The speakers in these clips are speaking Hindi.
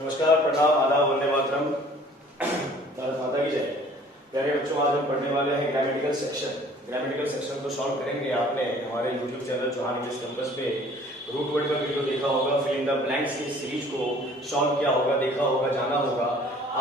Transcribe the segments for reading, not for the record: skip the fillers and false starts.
नमस्कार, प्रणाम, आदाब, वंदे मातरम, भारत माता की जय। प्यारे बच्चों, आज हम पढ़ने वाले हैं ग्रामेटिकल सेक्शन। ग्रामेटिकल सेक्शन को सॉल्व करेंगे। आपने हमारे YouTube channel Chauhan English campus पे रूट वर्ड का वीडियो देखा होगा, फिल इन द ब्लैंक्स की सीरीज को सॉल्व किया होगा, देखा होगा, जाना होगा।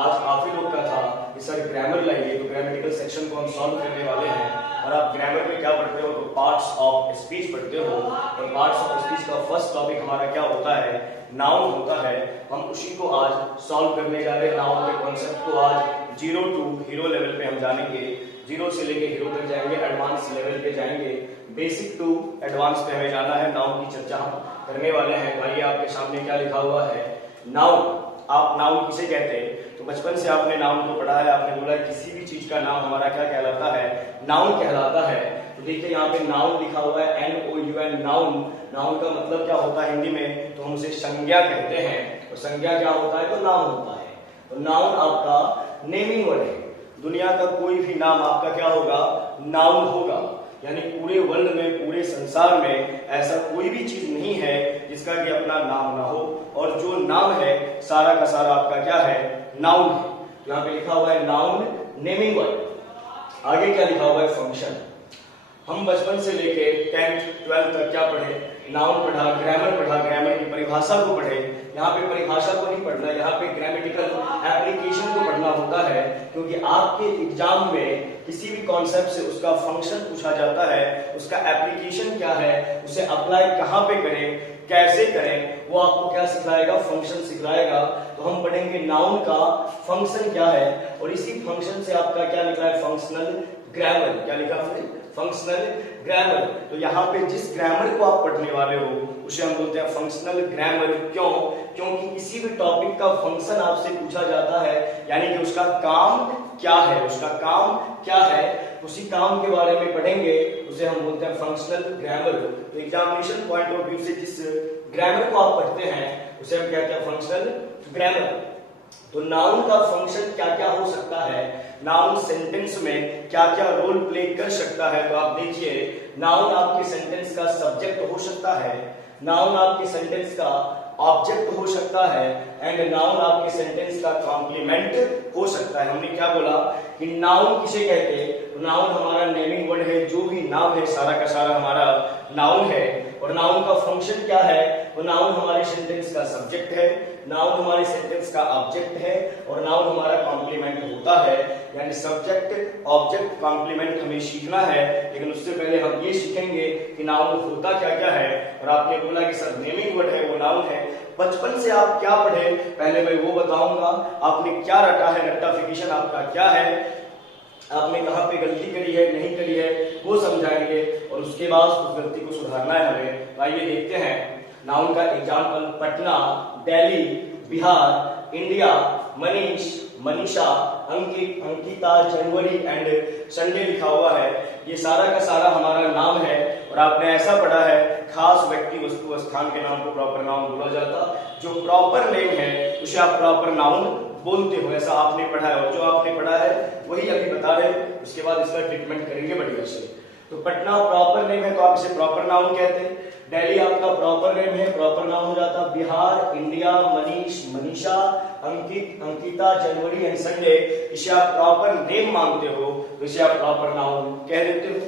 आज काफी लोग का था कि सर ग्रामर लाइए, तो ग्रामेटिकल सेक्शन को हम सॉल्व करने वाले हैं। और आप ग्रामर में क्या पढ़ते हो, तो पार्ट्स ऑफ स्पीच पढ़ते हो। और पार्ट्स ऑफ स्पीच का फर्स्ट टॉपिक हमारा क्या होता है, नाउन होता है। हम उसी को आज सॉल्व करने जा रहे हैं। नाउन के कॉन्सेप्ट को आज 0 टू हीरो लेवल पे हम जानेंगे। 0 से लेके हीरो तक जाएंगे, एडवांस लेवल पे जाएंगे। बेसिक टू एडवांस पे हमें जाना है। नाउन की चर्चा हम करने वाले हैं। भाई आपके सामने क्या लिखा हुआ है, नाउन। आप नाउन किसे कहते हैं, तो बचपन से आपने नाउन को पढ़ा है। आपने बोला किसी भी चीज का नाम हमारा क्या कहलाता है, नाउन कहलाता है। तो देखिए यहाँ पे नाउन लिखा हुआ है, NOUN, नाउन। नाउन का मतलब क्या होता है हिंदी में, तो हम उसे संज्ञा कहते हैं। और संज्ञा क्या होता है, तो नाउन होता है। तो नाउन आपका नेमिंग वर्ड है। दुनिया का कोई भी नाम आपका क्या होगा, नाउन होगा। यानी पूरे वर्ल्ड में, पूरे संसार में ऐसा कोई भी चीज नहीं है जिसका कि अपना नाम ना हो। और जो नाम है सारा का सारा आपका क्या है, नाउन है। यहाँ पे लिखा हुआ है नाउन, नेमिंग वर्ड। आगे क्या लिखा हुआ है, फंक्शन। हम बचपन से लेके 10th 12th तक क्या पढ़े, नाउन पढ़ा, ग्रामर पढ़ा, ग्रामर की परिभाषा को पढ़े। यहाँ पे परिभाषा को नहीं पढ़ना, यहाँ पे ग्रामेटिकल एप्लीकेशन को पढ़ना होता है। क्योंकि आपके एग्जाम में किसी भी कॉन्सेप्ट से उसका फंक्शन पूछा जाता है, उसका एप्लीकेशन क्या है, उसे अप्लाई कहाँ पे करें, कैसे करें, वो आपको क्या सिखलाएगा, फंक्शन सिखलाएगा। तो हम पढ़ेंगे नाउन का फंक्शन क्या है, और इसी फंक्शन से आपका क्या निकला है, फंक्शनल ग्रामर। क्या लिखा हमने, फंक्शनल ग्रामर। तो यहाँ पे जिस ग्रामर को आप पढ़ने वाले हो उसे हम बोलते हैं फंक्शनल ग्रामर। क्यों? क्योंकि किसी भी टॉपिक का फंक्शन आपसे पूछा जाता है, यानी कि उसका काम क्या है, उसका काम क्या है, उसी काम के बारे में पढ़ेंगे, उसे हम बोलते हैं फंक्शनल ग्रामर। तो एग्जामिनेशन पॉइंट ऑफ व्यू से जिस ग्रामर को आप पढ़ते हैं उसे हम कहते हैं फंक्शनल ग्रामर। तो नाउन का फंक्शन क्या क्या हो सकता है, नाउन सेंटेंस में क्या क्या रोल प्ले कर सकता है। तो आप देखिए, नाउन आपके सेंटेंस का सब्जेक्ट हो सकता है, नाउन आपके सेंटेंस का ऑब्जेक्ट हो सकता है, एंड नाउन आपके सेंटेंस का कॉम्प्लीमेंट हो सकता है। हमने क्या बोला कि नाउन किसे कहते हैं, तो नाउन हमारा नेमिंग वर्ड है। जो भी नाम है सारा का सारा हमारा नाउन है। और नाउन का फंक्शन क्या है, तो नाउन हमारे सेंटेंस का सब्जेक्ट है, नाउन हमारे सेंटेंस का ऑब्जेक्ट है, और नाउन हमारा कॉम्प्लीमेंट होता है। यानी सब्जेक्ट, ऑब्जेक्ट, कॉम्प्लीमेंट हमें सीखना है। लेकिन उससे पहले हम ये सीखेंगे कि नाउन होता क्या क्या है। और आपने बोला कि सर नेमिंग वर्ड है वो नाउन है। बचपन से आप क्या पढ़े पहले मैं वो बताऊंगा। आपने क्या रटा है, रट्टाफिकेशन आपका क्या है, आपने कहाँ पे गलती करी है, नहीं करी है, वो समझाएंगे। और उसके बाद उस गलती को सुधारना है हमें। तो आइए देखते हैं नाउन का example. Patna, Delhi, Bihar, India, Manish, Manisha, Ankit, Ankita, January and Sunday लिखा हुआ है। ये सारा का सारा हमारा नाम है। और आपने ऐसा पढ़ा है, खास व्यक्ति, वस्तु, स्थान के नाम को प्रॉपर नाउन बोला जाता। जो प्रॉपर नेम है उसे आप प्रॉपर नाउन बोलते हो, ऐसा आपने पढ़ा है। और जो आपने पढ़ा है वही अभी बता रहे, उसके बाद इसका ट्रीटमेंट करेंगे बढ़िया से। तो पटना प्रॉपर नेम है तो आप इसे प्रॉपर नाउन कहते हैं। दिल्ली आपका प्रॉपर नेम है, प्रॉपर नाउन हो जाता। Bihar, India, Manish, Manisha, Ankit, Ankita, January and Sunday, इसे आप प्रॉपर नेम मानते हो तो इसे आप प्रॉपर नाउन कह देते हो।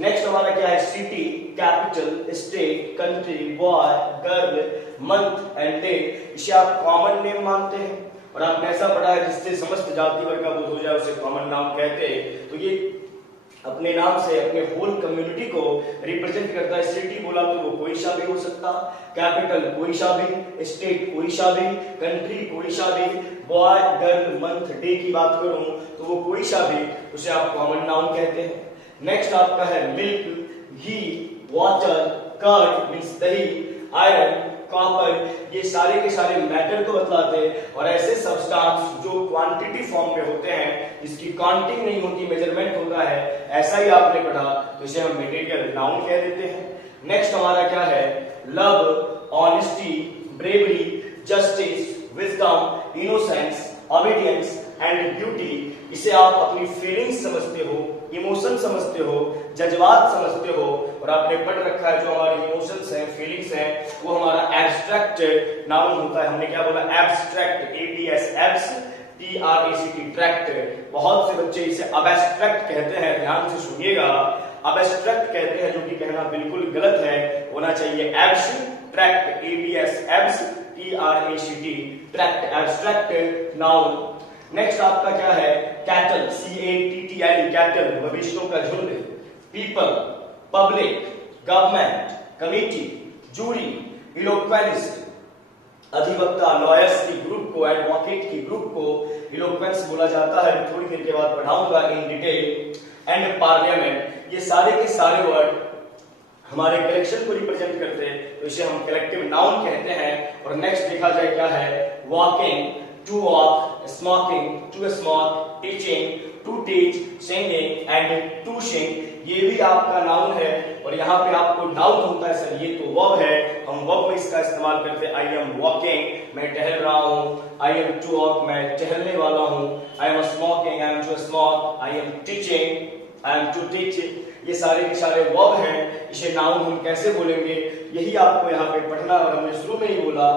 नेक्स्ट हमारा क्या है, city, capital, state, country, boy, girl, month and day, इसे आप कॉमन नेम मानते हैं। और आपने ऐसा पढ़ा है जिससे समस्त जाति वर्ग का बोध हो जाए उसे कॉमन नाम कहते हैं। तो ये अपने नाम से अपने होल कम्युनिटी को रिप्रेजेंट करता है। सिटी बोला तो वो कोई सा भी हो सकता, कैपिटल कोई सा भी, स्टेट कोई सा भी, कंट्री कोई सा भी, बॉय, गर्ल, मंथ, डे की बात करूं तो वो कोई सा भी, उसे आप कॉमन नाउन कहते हैं। नेक्स्ट आपका है मिल्क, घी, वाटर, कर्ड मींस दही, आयरन, कॉपर, ये सारे के सारे मैटर को बतलाते हैं। और ऐसे सब्सटेंस जो क्वांटिटी फॉर्म में होते हैं, इसकी काउंटिंग नहीं होती, मेजरमेंट होता है, ऐसा ही आपने पढ़ा तो इसे हम मटेरियल नाउन कह देते हैं। नेक्स्ट हमारा क्या है, love, honesty, bravery, justice, wisdom, innocence, obedience and beauty, इसे आप अपनी फीलिंग्स समझते हो इमोशन समझते हो, जज्बात समझते हो, और आपने पढ़ रखा है जो हमारे इमोशंस हैं, फीलिंग्स हैं, वो हमारा एब्स्ट्रैक्ट नाउन होता है। हमने क्या बोला? Abstract, ABS, abs TRACT, tract. बहुत से बच्चे इसे अबस्ट्रैक्ट कहते हैं, ध्यान से सुनिएगा। अबस्ट्रैक्ट कहते हैं, जो कि कहना बिल्कुल गलत है, होना चाहिए abstract, ABS, abs TRACT, tract, abstract noun. Next आपका क्या है? कैटल, CATTL, कैटल, मवेशियों का झुंड। People, public, government, committee, jury, eloquence, अधिवक्ता, लॉयर्स की ग्रुप को, एडवोकेट की ग्रुप को इलोक्वेंस बोला जाता है। थोड़ी देर के बाद पढ़ाऊंगा इन डिटेल। एंड पार्लियामेंट, ये सारे के सारे वर्ड हमारे कलेक्शन को रिप्रेजेंट करते हैं, तो इसे हम कलेक्टिव नाउन कहते हैं। और नेक्स्ट देखा जाए क्या है? Walking, to walk, smoking, to smoke, teaching, to teach, singing and to sing, ये भी आपका नाउन है। और यहाँ पे आपको डाउट होता है सर ये तो वर्ब है, हम वर्ब में इसका इस्तेमाल करते हैं। आई एम वॉकिंग, मैं टहल रहा हूँ। आई एम टू वॉक, मैं टहलने वाला हूँ। I am smoking, I am to smoke. I am teaching, I am to teach, ये सारे के सारे वर्ब हैं। इसे नाउन हम कैसे बोलेंगे, यही आपको यहाँ पे पढ़ना। और हमने शुरू में ही बोला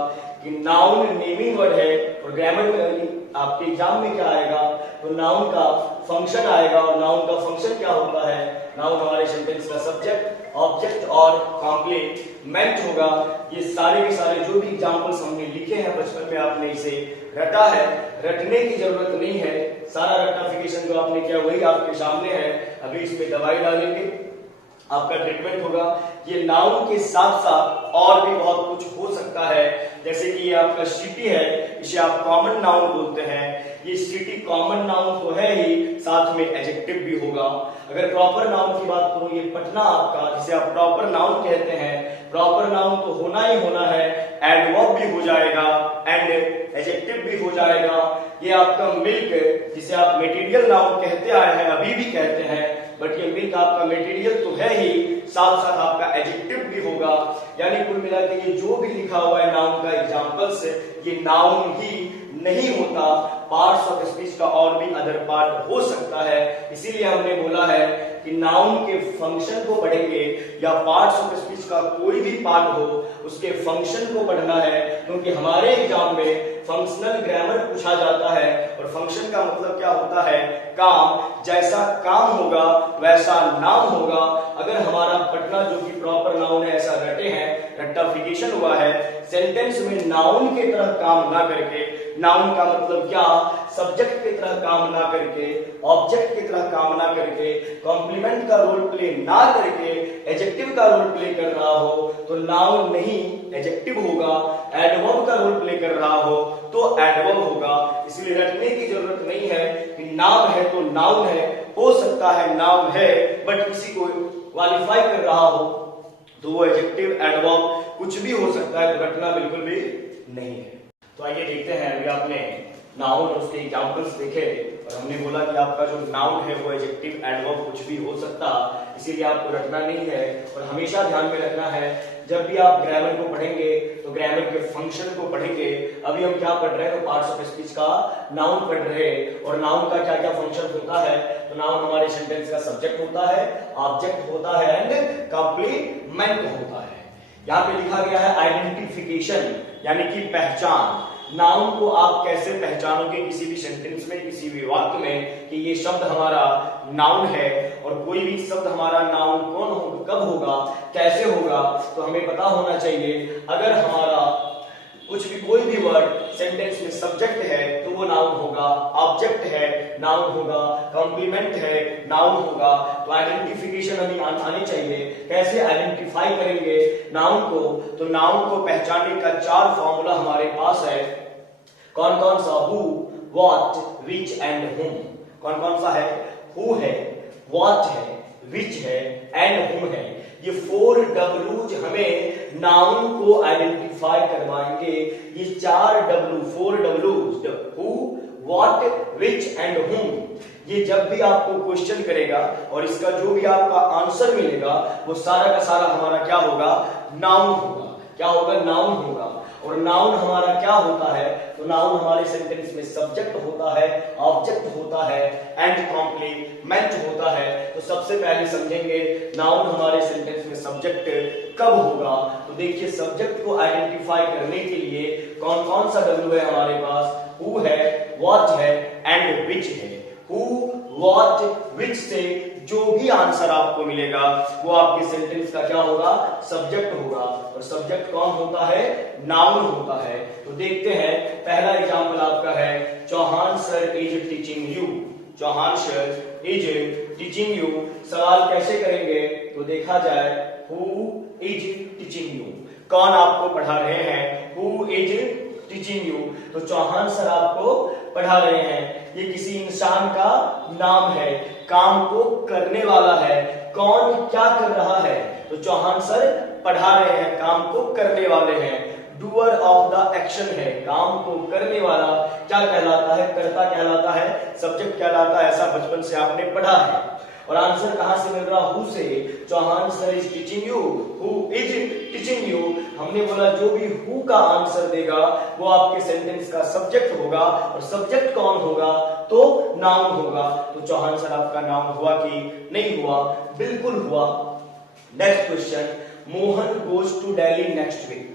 कि नाउन नेमिंग वर्ड है, और ग्रामर में आपके एग्जाम में क्या आएगा? तो नाउन का फंक्शन आएगा। और नाउन का फंक्शन क्या होता है? नाउन हमारे सेंटेंस का सब्जेक्ट, ऑब्जेक्ट और कॉम्प्लीमेंट होगा। ये सारे के सारे जो भी एग्जाम्पल्स हमने लिखे हैं बचपन में, आपने इसे रटा है, रटने की जरूरत नहीं है। सारा रट्टाफिकेशन जो आपने किया वही आपके सामने है। अभी इसमें दवाई डालेंगे, आपका ट्रीटमेंट होगा। ये नाउन के साथ साथ और भी बहुत कुछ हो सकता है, जैसे कि ये आपका सिटी है, इसे आप कॉमन नाउन बोलते हैं। ये सिटी कॉमन नाउन तो है ही, साथ में एडजेक्टिव भी होगा। अगर प्रॉपर नाउन की बात करूं, ये पटना आपका, जिसे आप प्रॉपर नाउन कहते हैं, प्रॉपर नाउन तो होना ही होना है। एडवर्ब भी हो जाएगा एंड एडजेक्टिव भी हो जाएगा। ये आपका मिल्क, जिसे आप मटेरियल नाउन कहते आए हैं, अभी भी कहते हैं, बट ये मिल्क आपका मटेरियल तो है ही, साथ साथ आपका एडजेक्टिव भी होगा। यानी कुल मिला के ये जो भी लिखा हुआ है नाउन का एग्जांपल्स, ये नाउन ही नहीं होता। पार्ट्स ऑफ स्पीच का और भी अदर पार्ट हो सकता है। इसीलिए हमने बोला है कि नाउन के फंक्शन को पढ़ेंगे, या पार्ट्स ऑफ स्पीच का कोई भी पार्ट हो उसके फंक्शन को पढ़ना है, क्योंकि हमारे एग्जाम में फंक्शनल ग्रामर पूछा जाता है। और फंक्शन का मतलब क्या होता है? काम। जैसा काम होगा वैसा नाम होगा। अगर हमारा पटना जो कि प्रॉपर नाउन है, ऐसा रटे हैं, रट्टाफिकेशन हुआ है, सेंटेंस में नाउन की तरह काम ना करके, नाउन का मतलब क्या? सब्जेक्ट की तरह काम ना करके, ऑब्जेक्ट की तरह काम ना करके, कॉम्प्लीमेंट का रोल प्ले ना करके एडजेक्टिव का रोल प्ले कर रहा हो तो नाउन नहीं एडजेक्टिव होगा। एडवर्ब का रोल प्ले कर रहा हो तो एडवर्ब होगा। इसलिए रटने की जरूरत नहीं है कि नाम है तो नाउन है। हो सकता है नाउन है बट किसी को क्वालिफाई कर रहा हो तो वो एडजेक्टिव, एडवर्ब कुछ भी हो सकता है, तो रटना बिल्कुल भी नहीं है। तो आइए देखते हैं, अभी आपने नाउन और उसके एग्जांपल्स देखे, और हमने बोला कि आपका जो नाउन है वो एडजेक्टिव, एडवर्ब कुछ भी हो सकता, इसीलिए आपको रटना नहीं है। और हमेशा ध्यान में रखना है, जब भी आप ग्रामर को पढ़ेंगे तो ग्रामर के फंक्शन को पढ़ेंगे। अभी हम क्या पढ़ रहे हैं? तो पार्ट्स ऑफ स्पीच का नाउन पढ़ रहे हैं, और नाउन का क्या क्या फंक्शन होता है। तो नाउन हमारे सेंटेंस का सब्जेक्ट होता है, ऑब्जेक्ट होता है एंड कॉम्प्लीमेंट होता है। यहाँ पे लिखा गया है आइडेंटिफिकेशन, यानी कि पहचान। नाउन को आप कैसे पहचानोगे किसी भी सेंटेंस में, किसी भी वाक्य में, कि ये शब्द हमारा नाउन है। और कोई भी शब्द हमारा नाउन कौन होगा, कब होगा, कैसे होगा, तो हमें पता होना चाहिए। अगर हमारा कुछ भी कोई भी वर्ड सेंटेंस में सब्जेक्ट है तो वो नाउन होगा, ऑब्जेक्ट है नाउन होगा, कॉम्प्लीमेंट है नाउन होगा। तो आइडेंटिफिकेशन अभी आनी चाहिए। कैसे आइडेंटिफाई करेंगे नाउन को? तो नाउन को पहचानने का 4 फॉर्मूला हमारे पास है। कौन कौन सा? हु, व्हाट, विच एंड हुम। कौन कौन सा है? हु है, व्हाट है, विच है एंड हुम है। ये 4 W's हमें नाउन को आइडेंटिफाई करवाएंगे। ये 4 W, 4 W's, who, what, which and हुम, ये जब भी आपको क्वेश्चन करेगा और इसका जो भी आपका आंसर मिलेगा वो सारा का सारा हमारा क्या होगा? नाउन होगा। क्या होगा? नाउन होगा। और नाउन हमारा क्या होता है, तो नाउन हमारे सेंटेंस में सब्जेक्ट होता है, ऑब्जेक्ट होता है एंड कॉम्प्लीमेंट होता है। तो सबसे पहले समझेंगे नाउन हमारे सेंटेंस में सब्जेक्ट कब होगा। तो देखिए सब्जेक्ट को आइडेंटिफाई करने के लिए कौन कौन सा डब्ल्यू है हमारे पास, हु है, व्हाट है एंड विच है। हु, व्हाट, विच से जो भी आंसर आपको मिलेगा वो आपके सेंटेंस का क्या होगा, सब्जेक्ट होगा। और सब्जेक्ट कौन होता है, नाउन होता है। तो देखते हैं पहला एग्जांपल आपका है, Chauhan sir is teaching you. Chauhan sir is teaching you. सवाल कैसे करेंगे, तो देखा जाए हु इज टीचिंग यू, कौन आपको पढ़ा रहे हैं, हु इज टीचिंग यू। तो चौहान सर आपको पढ़ा रहे हैं, ये किसी इंसान का नाम है, काम को करने वाला है, कौन क्या कर रहा है, तो चौहान सर पढ़ा रहे हैं, काम को करने वाले हैं। डूअर ऑफ द एक्शन है, काम को करने वाला क्या कहलाता है, कर्ता कहलाता है, सब्जेक्ट कहलाता है, ऐसा बचपन से आपने पढ़ा है। और आंसर कहां से मिल रहा, हु से। Chauhan sir is teaching you, who is teaching you. हमने बोला जो भी हु का आंसर देगा वो आपके सेंटेंस का सब्जेक्ट होगा, और सब्जेक्ट कौन होगा, तो नाउन होगा। तो चौहान सर आपका नाउन हुआ कि नहीं हुआ, बिल्कुल हुआ। Next question, Mohan goes to Delhi next week.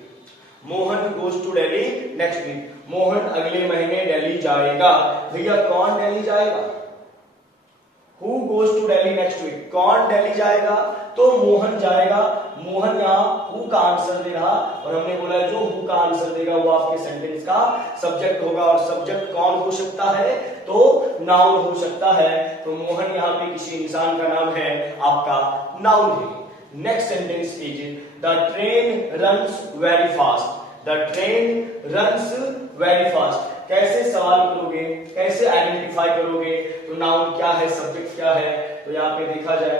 Mohan goes to Delhi next week, Mohan अगले महीने दिल्ली जाएगा। भैया कौन दिल्ली जाएगा, Who goes to Delhi next week? कौन दिल्ली जाएगा, तो मोहन जाएगा। मोहन यहाँ हु का आंसर दे रहा, और हमने बोला जो हु का आंसर देगा वो आपके सेंटेंस का सब्जेक्ट होगा। और सब्जेक्ट कौन हो सकता है, तो नाउन हो सकता है। तो मोहन यहाँ पे किसी इंसान का नाम है, आपका नाउन है। Next sentence is the train runs very fast. The train runs very fast. कैसे सवाल करोगे, कैसे आइडेंटिफाई करोगे, तो नाउन क्या है, सब्जेक्ट क्या है। तो यहाँ पे देखा जाए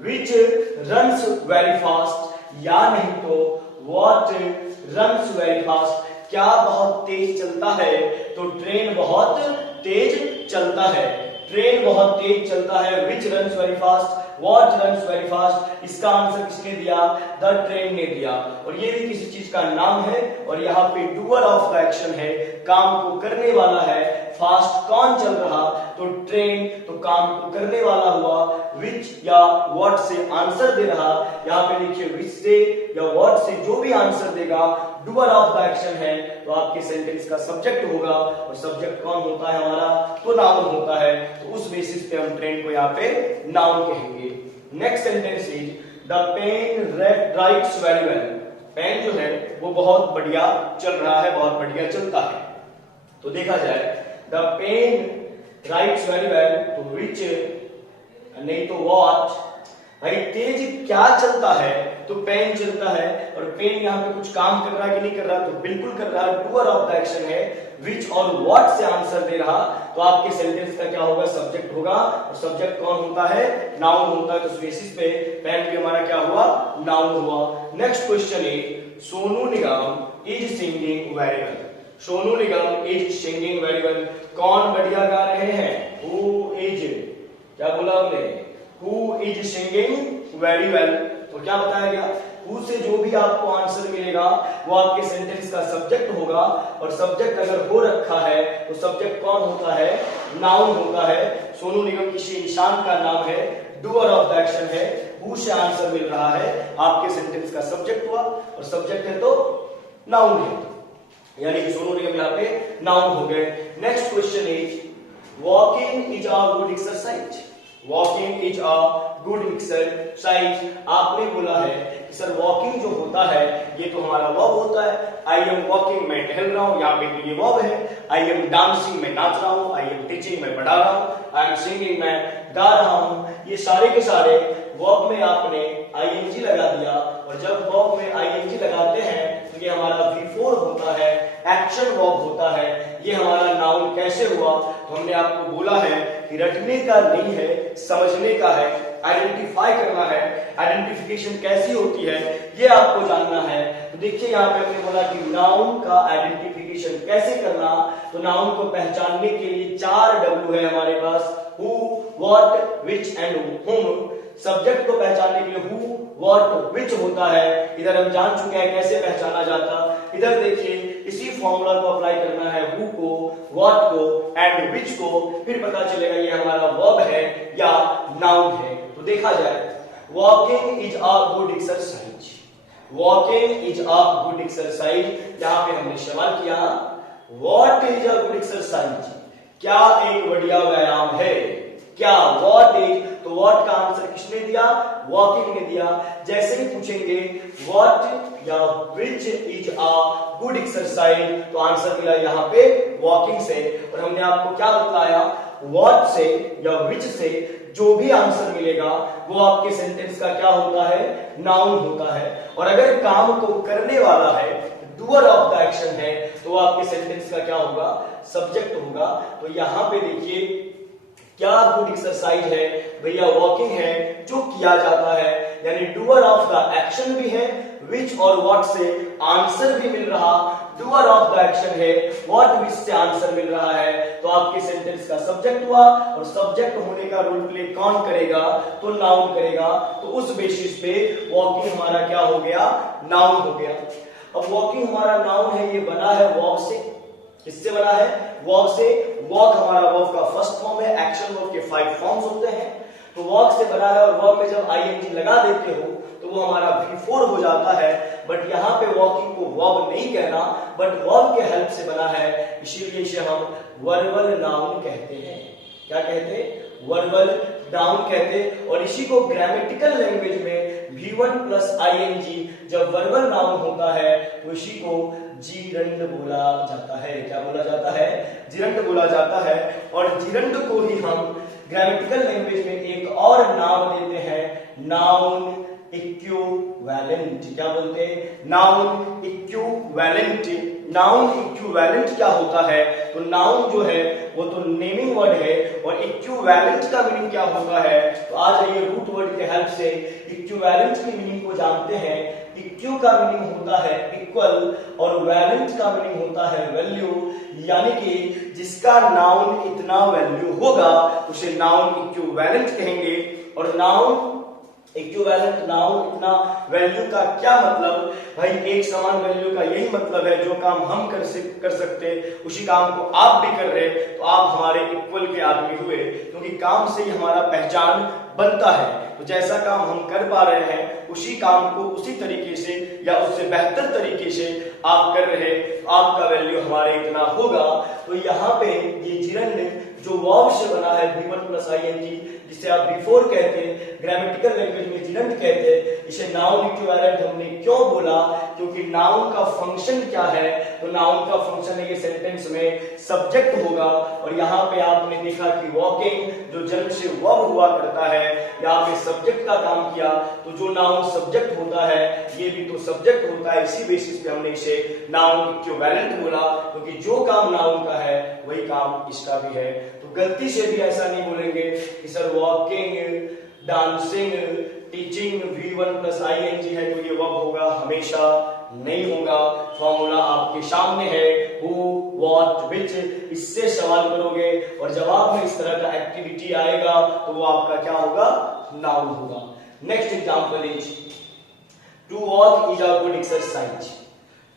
विच रन्स वेरी फास्ट, या नहीं तो व्हाट रन्स वेरी फास्ट, क्या बहुत तेज चलता है, तो ट्रेन बहुत तेज चलता है। ट्रेन बहुत तेज चलता है, विच runs very fast, what runs very fast. इसका आंसर किसने दिया, द ट्रेन ने दिया। और ये भी किसी चीज का नाम है, और यहाँ पे डूअर ऑफ द एक्शन है, काम को करने वाला है। फास्ट कौन चल रहा, तो ट्रेन, तो काम को करने वाला हुआ। विच या व्हाट से आंसर दे रहा, यहाँ पे देखिए विच से या व्हाट से जो भी आंसर देगा डूअर ऑफ द एक्शन है, तो आपके सेंटेंस का सब्जेक्ट होगा। और सब्जेक्ट कौन होता है हमारा, तो नाउन होता है। तो उस बेसिस पे हम ट्रेन को यहाँ पे नाउन कहेंगे। Next sentence is the pen writes very well. Pen जो है वो बहुत बढ़िया चल रहा है, बहुत बढ़िया चलता है। तो देखा जाए the pen writes very well, तो विच नहीं तो व्हाट। भाई तेज क्या चलता है, तो पेन चलता है। और पेन यहाँ पे कुछ काम कर रहा है कि नहीं कर रहा, तो बिल्कुल कर रहा है, डूअर ऑफ द एक्शन है। विच और व्हाट से आंसर दे रहा, तो आपके सेंटेंस का क्या होगा, सब्जेक्ट होगा। और सब्जेक्ट कौन होता है, नाउन होता है। तो इस बेसिस पे पेन भी हमारा क्या हुआ, नाउन हुआ। Next question is Sonu Nigam is singing very well. Sonu Nigam is singing very well, कौन बढ़िया गा रहे हैं, हु इज, क्या बोला हमने, who is singing very well. तो क्या बताया गया, हु से जो भी आपको आंसर मिलेगा वो आपके सेंटेंस का सब्जेक्ट होगा। और सब्जेक्ट अगर हो रखा है तो सब्जेक्ट कौन होता है, नाउन होता है। सोनू निगम किसी इंसान का नाम है, डूअर ऑफ द एक्शन है, हु से आंसर मिल रहा है, आपके सेंटेंस का सब्जेक्ट हुआ। और सब्जेक्ट है तो नाउन है, यानी कि सोनू निगम यहाँ पे नाउन हो गए। Next question is walking is a good exercise. Walking is a good exercise. आपने बोला है कि सर वॉकिंग जो होता है ये तो हमारा वर्ब होता है। आई एम वॉकिंग, मैं टहल रहा हूं, यहाँ पे तो ये वर्ब है। आई एम डांसिंग, मैं नाच रहा हूं। आई एम टीचिंग, मैं पढ़ा रहा हूं। आई एम सिंगिंग, मैं गा रहा हूं। ये सारे के सारे वर्ब में आपने आईएनजी लगा दिया। और जब वर्ब में आईएनजी लगाते हैं तो ये हमारा V4 होता है, एक्शन वर्ब होता है। ये हमारा नाउन कैसे हुआ, तो हमने आपको बोला है कि रटने का नहीं है, समझने का है, आइडेंटिफाई करना है। आइडेंटिफिकेशन कैसी होती है ये आपको जानना है। तो देखिए यहाँ पे हमने बोला कि नाउन का आइडेंटिफिकेशन कैसे करना। तो नाउन को पहचानने के लिए 4 W है हमारे पास, who, what, which and whom. Subject को पहचानने के लिए हु, व्हाट, विच होता है, इधर हम जान चुके हैं कैसे पहचाना जाता। इधर देखिए इसी फॉर्मूला को अप्लाई करना है हु को, व्हाट को एंड विच को, फिर पता चलेगा ये हमारा वर्ब है या नाउन है। तो देखा जाए, walking is a good exercise, walking is a good exercise. यहां पे हमने सवाल किया what is a good exercise, क्या एक बढ़िया व्यायाम है, क्या व्हाट इज, तो व्हाट का आंसर किसने दिया, वॉकिंग ने दिया। जैसे ही पूछेंगे व्हाट या विच इज अ गुड एक्सरसाइज, तो आंसर मिला यहाँ पे वॉकिंग से। और हमने आपको क्या बताया, व्हाट से या विच से जो भी आंसर मिलेगा वो आपके सेंटेंस का क्या होता है, नाउन होता है। और अगर काम को करने वाला है, डूअर ऑफ द एक्शन है, तो आपके सेंटेंस का क्या होगा, सब्जेक्ट होगा। तो यहां पे देखिए क्या गुड एक्सरसाइज है भैया, वॉकिंग है, जो किया जाता है, यानी डूअर ऑफ द एक्शन भी है, विच और व्हाट से आंसर भी मिल रहा, डूअर ऑफ द एक्शन है, व्हाट विच से आंसर मिल रहा है, तो आपके सेंटेंस का सब्जेक्ट हुआ। और सब्जेक्ट होने का रोल प्ले कौन करेगा, तो नाउन करेगा। तो उस बेसिस पे वॉकिंग हमारा क्या हो गया, नाउन हो गया। अब वॉकिंग हमारा नाउन है, ये बना है वर्ब से, किससे बना है, वर्ब से। वॉक हमारा वर्ब का फर्स्ट फॉर्म है, एक्शन वर्ब के 5 फॉर्म्स होते हैं, तो वॉक से बना है। और वर्ब में जब आईएनजी लगा देते हो तो वो हमारा V4 हो जाता है। बट यहाँ पे वॉकिंग को वर्ब नहीं कहना, बट वर्ब के हेल्प से बना है, इसीलिए इसे हम वर्बल नाउन कहते हैं। क्या कहते हैं, वर्बल नाउन कहते हैं। और इसी को ग्रामेटिकल लैंग्वेज में V1 प्लस आईएनजी जब वर्बल नाउन होता है तो इसी को जिरंड बोला जाता है। क्या बोला जाता है, जिरंड बोला जाता है। और जिरंड को ही हम ग्रामेटिकल लैंग्वेज में एक और नाम देते हैं, नाउन इक्विवेलेंट। क्या बोलते हैं, नाउन इक्विवेलेंट। नाउन इक्विवेलेंट क्या होता है, तो नाउन जो है वो तो नेमिंग वर्ड है, और इक्विवेलेंट का मीनिंग क्या होता है, तो आ जाइए रूट वर्ड के हेल्प से इक्विवेलेंट की मीनिंग को जानते हैं। इक्यू का मीनिंग होता है इक्वल, और वैलेंट का मीनिंग होता है वैल्यू, यानी कि जिसका नाउन इतना वैल्यू होगा उसे नाउन इक्विवेलेंट कहेंगे। और नाउन इक्विवेलेंट, नाउन इतना वैल्यू का क्या मतलब, भाई एक समान वैल्यू का यही मतलब है जो काम हम कर सकते उसी काम को आप भी कर रहे, तो आप हमारे इक्वल के आदमी हुए, क्योंकि काम से ही हमारा पहचान बनता है। तो जैसा काम हम कर पा रहे हैं उसी काम को उसी तरीके से या उससे बेहतर तरीके से आप कर रहे, तो आपका वैल्यू हमारे इतना होगा। तो यहाँ पे ये जिरंड जो वर्ब से बना है V1 प्लस आईएनजी, जिसे आप बिफोर कहते हैं, ग्रामेटिकल लैंग्वेज में जिरंड कहते हैं, इसे नाउन इक्विवेलेंट हमने क्यों बोला, क्योंकि नाउन का फंक्शन क्या है, तो नाउन का फंक्शन है ये सेंटेंस में सब्जेक्ट होगा। और यहाँ पे आपने देखा कि वॉकिंग जो जन्म से वर्ब हुआ करता है, यहाँ पे सब्जेक्ट का काम किया, तो जो नाउन सब्जेक्ट होता है ये भी तो सब्जेक्ट होता है। इसी बेसिस पे हमने इसे नाउन इक्विवेलेंट बोला, क्योंकि जो काम नाउन का है वही काम इसका भी है। तो गलती से भी ऐसा नहीं बोलेंगे कि sir walking, dancing, teaching V1 plus ING है तो ये वर्ब होगा, हमेशा नहीं होगा। फॉर्मूला आपके सामने है, हु, व्हाट, विच। इससे सवाल करोगे और जवाब में इस तरह का एक्टिविटी आएगा तो वो आपका क्या होगा, नाउन होगा। Next example is to walk is a good exercise.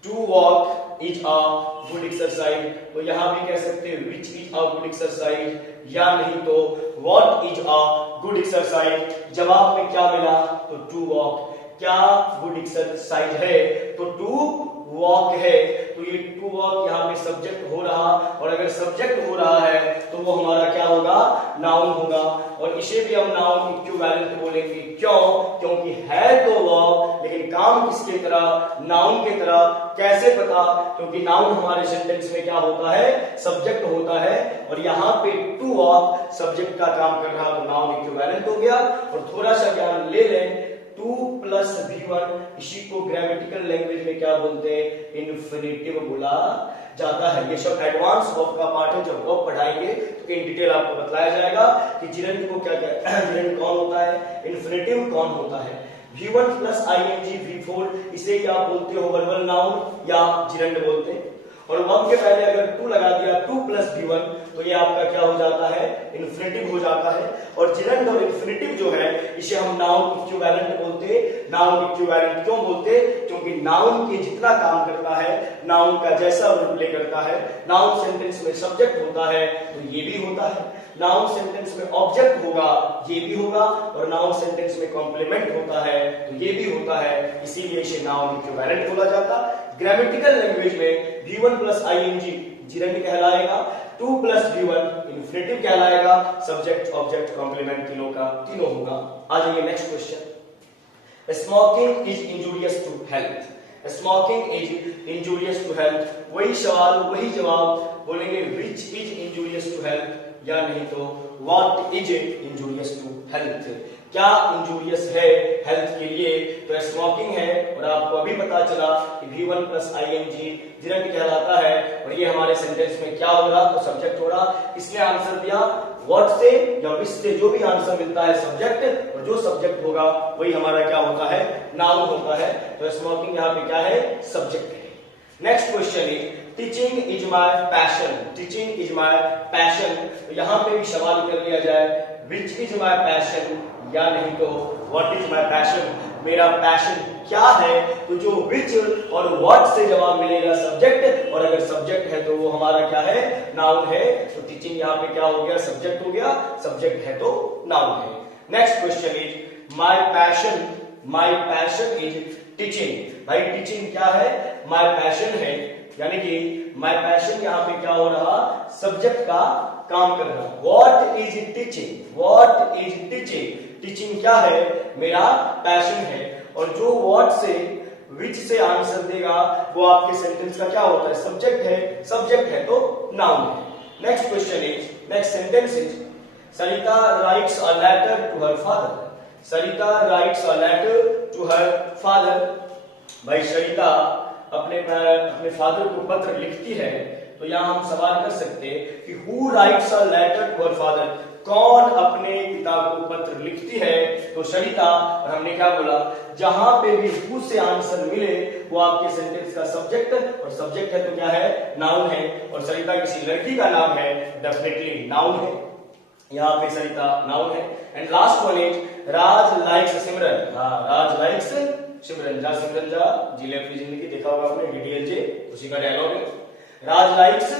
To walk is a good exercise, तो यहां भी कह सकते हैं which is a good exercise, या नहीं तो what is a good exercise. जवाब में क्या मिला, तो टू वॉक। क्या गुड एक्सरसाइज है, तो टू वॉक है। तो ये टू वॉक यहाँ पे सब्जेक्ट हो रहा, और अगर सब्जेक्ट हो रहा है तो वो हमारा क्या होगा, नाउन होगा। और इसे भी हम नाउन इक्विवेलेंट बोलेंगे। क्यों, क्योंकि है तो वर्ब लेकिन काम किसके तरह, नाउन के तरह। कैसे पता, क्योंकि नाउन हमारे सेंटेंस में क्या होता है, सब्जेक्ट होता है। और यहाँ पे टू वॉक सब्जेक्ट का काम कर रहा, तो नाउन इक्विवेलेंट हो गया। और थोड़ा सा ज्ञान ले लें, 2 प्लस V1 इसी को ग्रामेटिकल लैंग्वेज में क्या बोलते हैं, इन्फिनेटिव बोला जाता है। ये सब एडवांस वर्ब का पार्ट है, जब वर्ब पढ़ाएंगे तो इन डिटेल आपको बताया जाएगा कि जिरंड को क्या कहते हैं, जिरंड कौन होता है, इन्फिनेटिव कौन होता है। V1 प्लस आईएनजी V4, इसे क्या बोलते हो, वर्बल नाउन या जिरंड बोलते हैं। और वर्ब के पहले अगर टू लगा दिया, टू प्लस V1, तो ये आपका क्या हो जाता है, इन्फिनेटिव हो जाता है। और जिरंड और इन्फिनेटिव जो है इसे हम नाउन इक्विवेलेंट बोलते। नाउन इक्विवेलेंट क्यों बोलते, क्योंकि नाउन के जितना काम करता है, नाउन का जैसा रूप प्ले करता है। नाउन सेंटेंस में सब्जेक्ट होता है तो ये भी होता है, नाउन सेंटेंस में ऑब्जेक्ट होगा ये भी होगा, और नाउन सेंटेंस में कॉम्प्लीमेंट होता है तो ये भी होता है, इसीलिए इसे नाउन इक्विवेलेंट बोला जाता। ग्रामेटिकल लैंग्वेज में V1 प्लस ing जिरंड कहलाएगा, 2 प्लस V1 इन्फिनेटिव कहलाएगा, सब्जेक्ट ऑब्जेक्ट कॉम्प्लीमेंट तीनों का तीनों होगा। आ जाइए next question. Smoking is injurious to health. Smoking is injurious to health, वही सवाल वही जवाब बोलेंगे, which is injurious to health, या नहीं तो what is injurious to health, क्या इंजूरियस है हेल्थ के लिए। तो स्मोकिंग है, और आपको अभी पता चला कि V1 प्लस ing जिरंड कहलाता है, और ये हमारे सेंटेंस में क्या हो रहा, तो सब्जेक्ट हो रहा। इसने आंसर दिया व्हाट से या विच से, जो भी आंसर मिलता है सब्जेक्ट, और जो सब्जेक्ट होगा वही हमारा क्या होता है, नाउन होता है। तो स्मोकिंग यहाँ पे क्या है, सब्जेक्ट है। Next question is teaching is my passion. Teaching is my passion, तो यहाँ पे भी सवाल कर लिया जाए, विच इज माय पैशन, या नहीं तो व्हाट इज माय पैशन, मेरा पैशन क्या है। तो जो विच और व्हाट से जवाब मिलेगा सब्जेक्ट, और अगर सब्जेक्ट है तो वो हमारा क्या है, नाउन है। तो टीचिंग यहाँ पे क्या हो गया, सब्जेक्ट हो गया, सब्जेक्ट है तो नाउन है। Next question is my passion. My passion is teaching. भाई टीचिंग क्या है, माय पैशन है, यानी कि माय पैशन यहाँ पे क्या हो रहा, सब्जेक्ट का काम कर रहा। What is teaching, what is teaching, teaching क्या है, मेरा पैशन है। और जो व्हाट से विच से आंसर देगा वो आपके सेंटेंस का क्या होता है, सब्जेक्ट है, सब्जेक्ट है तो नाउन है। Next question is, next sentence is Sarita writes a letter to her father. Sarita writes a letter to her father. भाई सरिता अपने फादर को पत्र लिखती है, तो यहां हम सवाल कर सकते हैं कि who writes a letter to her father, कौन अपने पिता को पत्र लिखती है, तो सरिता। और हमने क्या बोला, जहां पे भी हु से आंसर मिले वो आपके सेंटेंस का सब्जेक्ट, और सब्जेक्ट है तो क्या है, नाउन है। और सरिता किसी लड़की का नाम है, डेफिनेटली नाउन है, यहाँ पे सरिता नाउन है। And last one is Raj likes Simran. हाँ, राज लाइक्स सिमरन, जा सिमरन जा, जी ले अपनी जिंदगी, देखा होगा आपने DDLJ, उसी का डायलॉग है, राज लाइक्स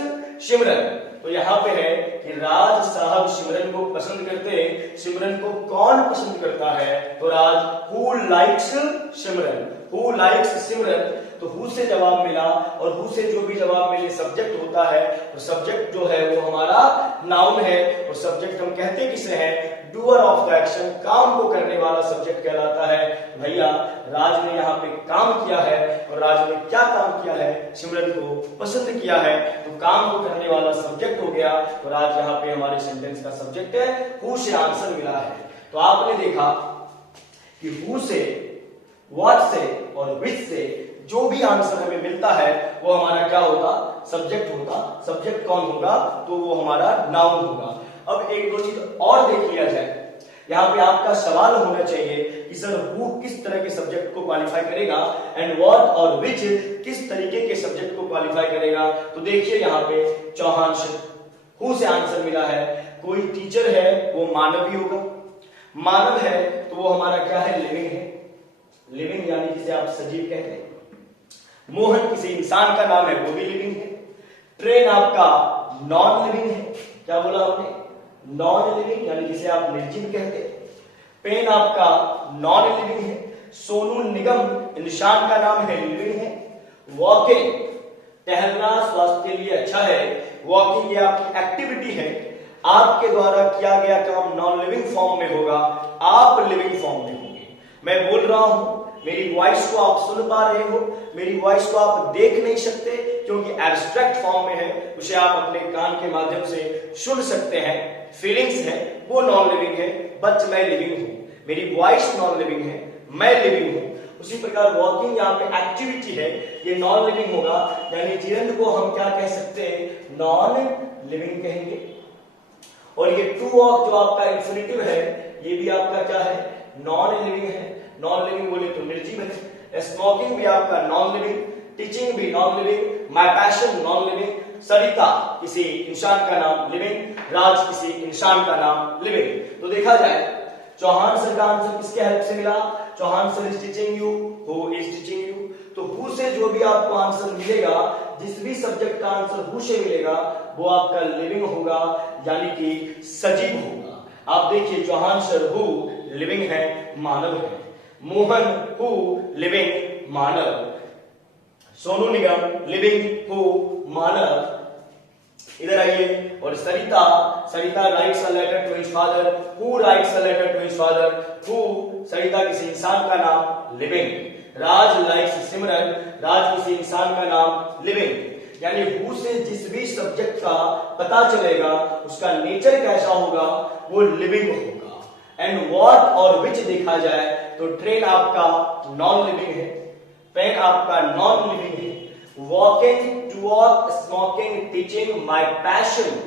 सिमरन। तो यहाँ पे है कि राज साहब सिमरन को पसंद करते हैं। सिमरन को कौन पसंद करता है, तो Raj, who likes Simran, who likes Simran. तो हु से जवाब मिला, और हु से जो भी जवाब मिले सब्जेक्ट होता है, तो सब्जेक्ट जो है वो हमारा नाउन है। और सब्जेक्ट हम कहते किसे हैं, डूअर ऑफ द एक्शन, काम को करने वाला सब्जेक्ट कहलाता है। भैया राज ने यहाँ पे काम किया है, और राज ने क्या काम किया है, सिमरन को पसंद किया है, तो काम को करने वाला सब्जेक्ट हो गया। तो राज यहाँ पे हमारे सेंटेंस का सब्जेक्ट है, हु से आंसर मिला है। तो आपने देखा कि हु से, व्हाट से और विच से जो भी आंसर हमें मिलता है वो हमारा क्या होगा, सब्जेक्ट होगा। सब्जेक्ट कौन होगा, तो वो हमारा नाउन होगा। अब एक दो चीज और देख लिया जाए। यहाँ पे आपका सवाल होना चाहिए कि सर हु किस तरह के सब्जेक्ट को क्वालिफाई करेगा, एंड व्हाट और विच किस तरीके के सब्जेक्ट को क्वालिफाई करेगा। तो देखिए यहाँ पे चौहान से हु से आंसर मिला है। कोई टीचर है वो मानव ही होगा, मानव है तो वो हमारा क्या है, लिविंग है, लिविंग यानी जिसे आप सजीव कहते हैं। मोहन किसी इंसान का नाम है, वो भी लिविंग है। ट्रेन आपका नॉन लिविंग है, क्या बोला आपने, नॉन लिविंग यानी जिसे आप निर्जीव कहते हैं। पेन आपका नॉन लिविंग है। सोनू निगम इंसान का नाम है, लिविंग है। वॉकिंग, टहलना स्वास्थ्य के लिए अच्छा है। वॉकिंग ये आपकी एक्टिविटी है, आपके द्वारा किया गया काम नॉन लिविंग फॉर्म में होगा, आप लिविंग फॉर्म में होंगे। मैं बोल रहा हूं, मेरी वॉइस को आप सुन पा रहे हो, मेरी वॉइस को आप देख नहीं सकते क्योंकि एब्स्ट्रैक्ट फॉर्म में है, उसे आप अपने कान के माध्यम से सुन सकते हैं। फीलिंग्स है वो नॉन लिविंग है, बट मैं लिविंग हूं। मेरी वॉइस नॉन लिविंग है, मैं लिविंग हूं। उसी प्रकार वॉकिंग यहाँ पे एक्टिविटी है, ये नॉन लिविंग होगा, यानी जिरंद को हम क्या कह सकते हैं, नॉन लिविंग कहेंगे। और ये टू वॉक जो आपका इंफिनिटिव है, ये भी आपका क्या है, नॉन लिविंग है। नॉन लिविंग बोले तो निर्जीव है। स्मोकिंग भी आपका नॉन लिविंग, टीचिंग भी non living, my passion non living, Sarita किसी इंसान का नाम लिविंग, राज किसी इंसान का नाम लिविंग। तो देखा जाए चौहान सर का आंसर किसके हेल्प से मिला? Chauhan sir is teaching you, who is teaching you. तो हु से जो भी आपको आंसर मिलेगा, जिस भी सब्जेक्ट का आंसर हु से मिलेगा वो आपका लिविंग होगा, यानी कि सजीव होगा। आप देखिए चौहान सर हु लिविंग है, मानव है, मोहन हु लिविंग मानव, सोनू निगम लिविंग हु मानव। इधर आइए और Sarita, Sarita writes a letter to his father, who writes a letter to his father, who, Sarita किसी इंसान का नाम लिविंग। राज लाइक्स सिमरन, राज किसी इंसान का नाम लिविंग। यानी हु से जिस भी सब्जेक्ट का पता चलेगा उसका नेचर कैसा होगा, वो लिविंग होगा। एंड व्हाट और विच देखा जाए तो ट्रेन आपका नॉन लिविंग है, पेन आपका नॉन लिविंग है, walking to walk, smoking, teaching, my passion,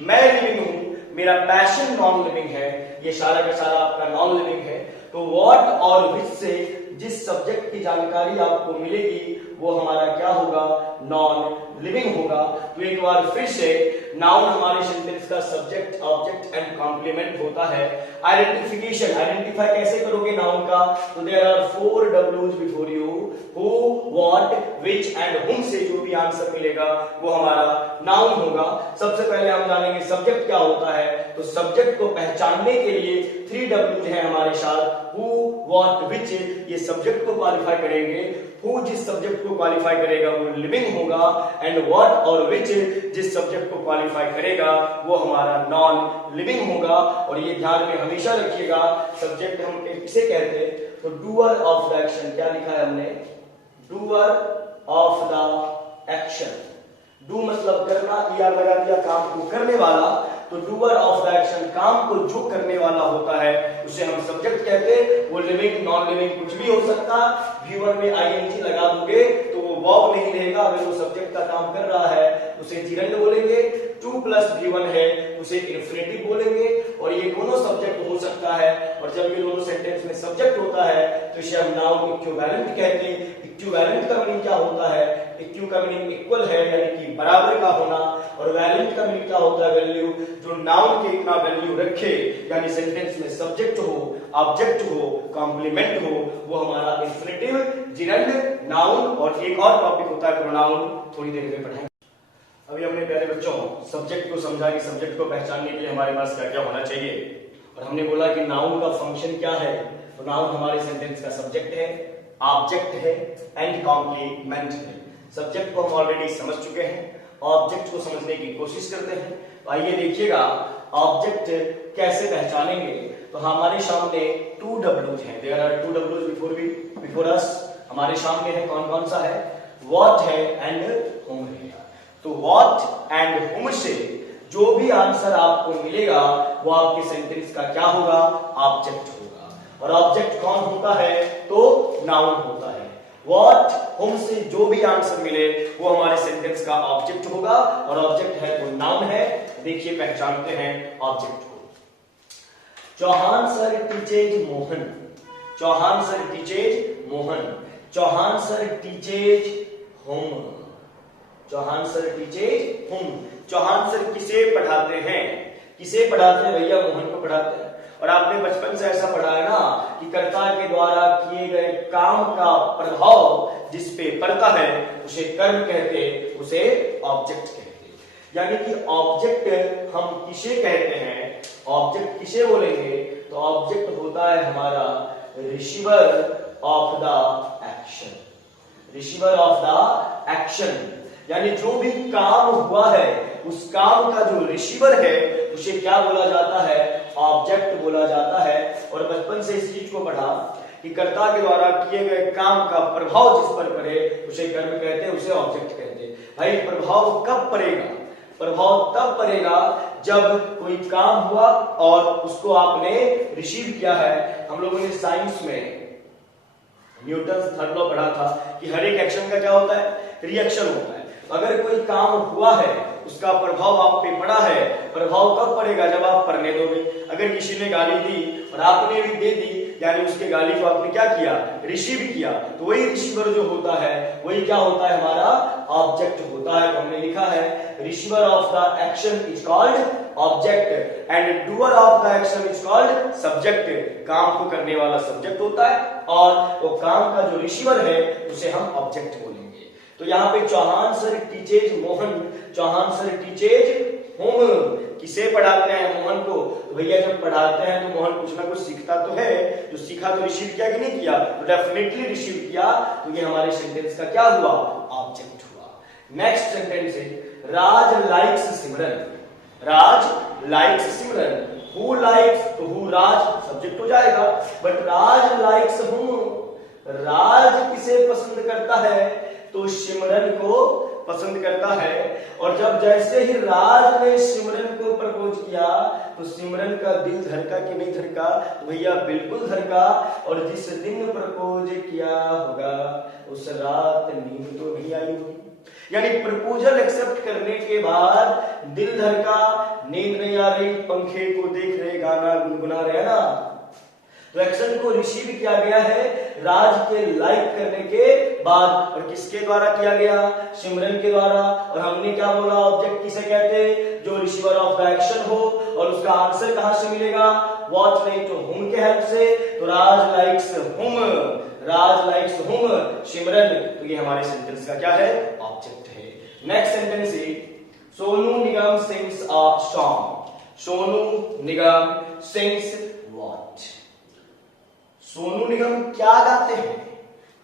मैं लिविंग हूं, मेरा पैशन नॉन लिविंग है, ये सारा का सारा आपका नॉन लिविंग है। तो व्हाट और विच से जिस सब्जेक्ट की जानकारी आपको मिलेगी वो हमारा क्या होगा, नॉन लिविंग होगा। तो एक बार फिर से नाउन हमारे सेंटेंस का सब्जेक्ट, ऑब्जेक्ट एंड कॉम्प्लीमेंट होता है। आइडेंटिफिकेशन, आइडेंटिफाई कैसे करोगे नाउन का? तो there are 4 W's before you, who, what, which and whom से जो भी आंसर मिलेगा वो हमारा नाउन होगा। सबसे पहले हम जानेंगे सब्जेक्ट क्या होता है। तो सब्जेक्ट को पहचानने के लिए 3 W's हैं हमारे साथ, हु, व्हाट, विच, ये सब्जेक्ट को क्वालिफाई करेंगे। हु जिस सब्जेक्ट को क्वालिफाई करेगा वो लिविंग होगा, एंड व्हाट और विच जिस सब्जेक्ट को क्वालिफाई करेगा वो हमारा नॉन लिविंग होगा। और ये ध्यान में हमेशा रखिएगा, सब्जेक्ट हम किसे कहते हैं? तो डूअर ऑफ द एक्शन, क्या लिखा है हमने? Doer of the action. Do मतलब करना, ईआर लगा दिया, काम को करने वाला। तो डूअर ऑफ द एक्शन, काम को जो करने वाला होता है उसे हम सब्जेक्ट कहते हैं। वो लिविंग नॉन लिविंग कुछ भी हो सकता। व्यूअर में आईएनजी लगा दोगे तो वो वर्ब नहीं रहेगा, अगर वो सब्जेक्ट का काम कर रहा है उसे जिरंड बोलेंगे। 2 + V1 है उसे इन्फिनेटिव बोलेंगे। और ये दोनों सब्जेक्ट हो सकता है, और जब ये दोनों सेंटेंस में सब्जेक्ट होता है तो इसे हम नाउन इक्विवेलेंट कहते हैं। इक्विवेलेंट का मीनिंग क्या होता है? इक्यू का मीनिंग इक्वल है, यानी कि बराबर का होना, और वैलेंट का मीनिंग क्या होता है? वैल्यू, जो नाउन के इतना वैल्यू रखे, यानी सेंटेंस में सब्जेक्ट हो, ऑब्जेक्ट हो, कॉम्प्लीमेंट हो, वो हमारा इन्फिनेटिव, जिरंड, नाउन। और एक और टॉपिक होता है प्रोनाउन, थोड़ी देर में पढ़ाएंगे। अभी हमने प्यारे बच्चों सब्जेक्ट को समझा कि सब्जेक्ट को पहचानने के लिए हमारे पास क्या क्या होना चाहिए, और हमने बोला कि नाउन का फंक्शन क्या है। तो नाउन हमारे सेंटेंस का सब्जेक्ट है, ऑब्जेक्ट है एंड कॉम्प्लीमेंट है। सब्जेक्ट को हम ऑलरेडी समझ चुके हैं, ऑब्जेक्ट को समझने की कोशिश करते हैं। तो आइए देखिएगा ऑब्जेक्ट कैसे पहचानेंगे। तो हमारे सामने 2 W's हैं, there are 2 W's before us. हमारे सामने है, कौन कौन सा है? व्हाट है एंड हुम है। तो व्हाट एंड हुम से जो भी आंसर आपको मिलेगा वो आपके सेंटेंस का क्या होगा? ऑब्जेक्ट होगा। और ऑब्जेक्ट कौन होता है? तो नाउन होता है। व्हाट, हुम से जो भी आंसर मिले वो हमारे सेंटेंस का ऑब्जेक्ट होगा, और ऑब्जेक्ट है वो नाउन है। देखिए पहचानते हैं ऑब्जेक्ट को। Chauhan sir teaches Mohan, Chauhan sir teaches Mohan, Chauhan sir teaches whom, Chauhan sir teaches whom. Chauhan sir किसे पढ़ाते हैं? किसे पढ़ाते हैं भैया? मोहन को पढ़ाते हैं। और आपने बचपन से ऐसा पढ़ा है ना कि कर्ता के द्वारा किए गए काम का प्रभाव जिस पे पड़ता है उसे कर्म कहते, उसे ऑब्जेक्ट कहते। यानी कि ऑब्जेक्ट हम किसे कहते हैं? ऑब्जेक्ट किसे बोलेंगे? तो ऑब्जेक्ट होता है हमारा receiver of the action, receiver of the action. यानी जो भी काम हुआ है उस काम का जो रिसीवर है उसे क्या बोला जाता है? ऑब्जेक्ट बोला जाता है। और बचपन से इस चीज को पढ़ा कि कर्ता के द्वारा किए गए काम का प्रभाव जिस पर पड़े उसे कर्म कहते हैं, उसे ऑब्जेक्ट कहते हैं। भाई प्रभाव कब पड़ेगा? प्रभाव तब पड़ेगा जब कोई काम हुआ और उसको आपने रिसीव किया है। हम लोगों ने साइंस में न्यूटन थर्ड लॉ पढ़ा था कि हर एक एक्शन का क्या होता है? रिएक्शन होता है। अगर कोई काम हुआ है, उसका प्रभाव आप पे पड़ा है, प्रभाव कब पड़ेगा? जब आप पढ़ने दोगे। अगर किसी ने गाली दी और आपने भी दे दी, यानी उसके गाली को आपने क्या किया? रिसीव किया। तो वही रिसीवर जो होता है वही क्या होता है? हमारा ऑब्जेक्ट होता है। तो हमने लिखा है receiver of the action is called object and doer of the action is called subject. काम को करने वाला सब्जेक्ट होता है और वो काम का जो रिसीवर है उसे हम ऑब्जेक्ट बोलेंगे। तो यहाँ पे Chauhan sir teaches Mohan, Chauhan sir teaches whom. किसे पढ़ाते हैं? मोहन को। तो भैया जब पढ़ाते हैं तो मोहन कुछ ना कुछ सीखता तो है, जो सीखा तो रिसीव किया कि नहीं किया? तो डेफिनेटली रिसीव किया। तो ये हमारे सेंटेंस का क्या हुआ? ऑब्जेक्ट हुआ। नेक्स्ट सेंटेंस है Raj likes Simran. Raj likes Simran. Who likes, तो हु राज सब्जेक्ट हो जाएगा, बट राज लाइक्स हूं। राज किसे पसंद करता है? तो सिमरन को पसंद करता है। और जब जैसे ही राज ने सिमरन को प्रपोज किया तो सिमरन का दिल धड़का कि नहीं धड़का? तो भैया बिल्कुल धड़का। और जिस दिन प्रपोज किया होगा उस रात नींद तो नहीं आई होगी। यानी प्रपोजल एक्सेप्ट करने के बाद दिल धड़का, नींद नहीं आ रही, पंखे को देख रहे, गाना गुनगुना रहे, है ना? तो एक्शन को रिसीव किया गया है राज के लाइक करने के बाद। और किसके द्वारा किया गया? सिमरन के द्वारा। और हमने क्या बोला? ऑब्जेक्ट किसे कहते हैं? जो रिसीवर ऑफ द एक्शन हो। और उसका आंसर कहां से मिलेगा? व्हाट नहीं तो हुम के हेल्प से। तो राज लाइक्स हुम, राज लाइक्स हुम सिमरन। तो ये हमारे सेंटेंस का क्या है? ऑब्जेक्ट है। नेक्स्ट सेंटेंस है Sonu Nigam sings a song. Sonu Nigam sings what? Sonu Nigam क्या गाते हैं?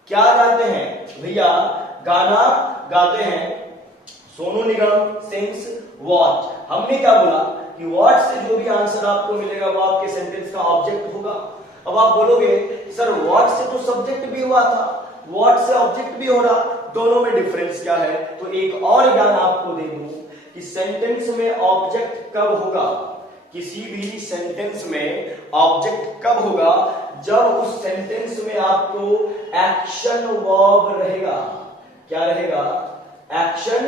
क्या गाते हैं भैया? गाना गाते हैं। Sonu Nigam sings what? हमने क्या बोला कि व्हाट से जो भी आंसर आपको मिलेगा वो आपके सेंटेंस का ऑब्जेक्ट होगा। अब आप बोलोगे सर व्हाट से तो सब्जेक्ट भी हुआ था, व्हाट से ऑब्जेक्ट भी हो रहा, दोनों में डिफरेंस क्या है? तो एक और ज्ञान आपको दे दूं कि सेंटेंस में ऑब्जेक्ट कब होगा? किसी भी सेंटेंस में ऑब्जेक्ट कब होगा? जब उस सेंटेंस में आपको एक्शन वर्ब रहेगा। क्या रहेगा? एक्शन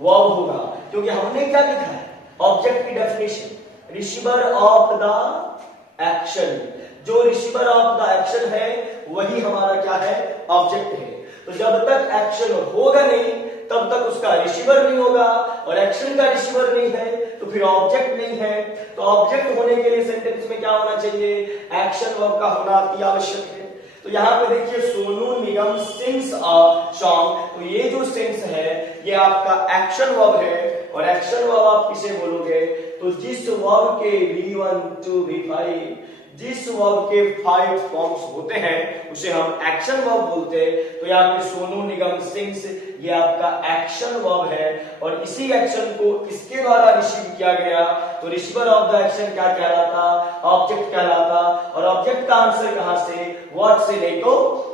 वर्ब होगा। क्योंकि हमने क्या लिखा है? ऑब्जेक्ट की definition receiver of the action. जो रिसीवर ऑफ द एक्शन है वही हमारा क्या है? ऑब्जेक्ट है। तो जब तक एक्शन होगा नहीं तब तक उसका रिसीवर नहीं होगा, और एक्शन का रिसीवर नहीं है तो फिर ऑब्जेक्ट नहीं है। तो ऑब्जेक्ट होने के लिए सेंटेंस में क्या होना चाहिए? एक्शन वर्ब का होना अति आवश्यक है। तो यहाँ पे देखिए Sonu Nigam sings a song. तो ये जो सिंग्स है ये आपका एक्शन वर्ब है। और एक्शन वर्ब आप किसे बोलोगे? तो जिस वर्ब के V1 2 V5, जिस वर्ब के 5 फॉर्म्स होते हैं उसे हम एक्शन वर्ब बोलते हैं। तो यहाँ पे सोनू निगम सिंग्स ये आपका एक्शन वर्ब है। और इसी एक्शन को किसके द्वारा रिसीव किया गया? तो रिसीवर ऑफ द एक्शन क्या कहलाता? ऑब्जेक्ट कहलाता। और ऑब्जेक्ट का आंसर कहां से? व्हाट से नहीं तो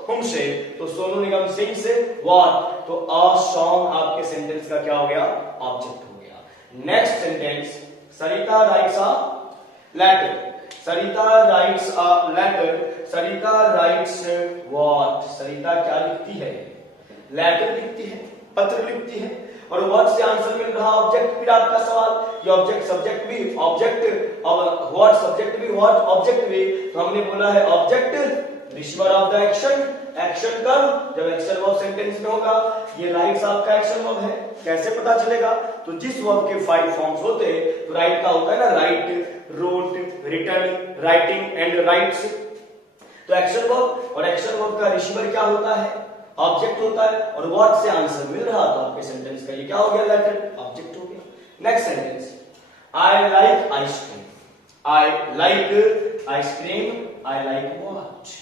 हुम से। तो सोनू निगम सिंग से व्हाट? तो अ सॉन्ग आपके सेंटेंस का क्या हो गया? ऑब्जेक्ट हो गया। Next sentence Sarita writes a letter. Sarita writes a letter. Sarita writes what? Sarita क्या लिखती है? लेटर लिखती है, पत्र लिखती है। और व्हाट से आंसर मिल रहा? ऑब्जेक्ट। फिर आपका सवाल ये ऑब्जेक्ट सब्जेक्ट भी ऑब्जेक्ट और व्हाट सब्जेक्ट भी व्हाट ऑब्जेक्ट भी। तो हमने बोला है object receiver of the action. Action कब? जब एक्शन वर्ब सेंटेंस में होगा। ये राइट्स आपका एक्शन वर्ब है। कैसे पता चलेगा? तो जिस वर्ब के 5 फॉर्म्स होते हैं तो राइट का होता है ना write, wrote, written, writing and writes. तो एक्शन वर्ब, और एक्शन वर्ब का रिसीवर क्या होता है? ऑब्जेक्ट होता है। और व्हाट से आंसर मिल रहा तो आपके सेंटेंस का ये क्या हो गया? लेटर, ऑब्जेक्ट हो गया। Next sentence I like ice cream. I like ice cream. I like what?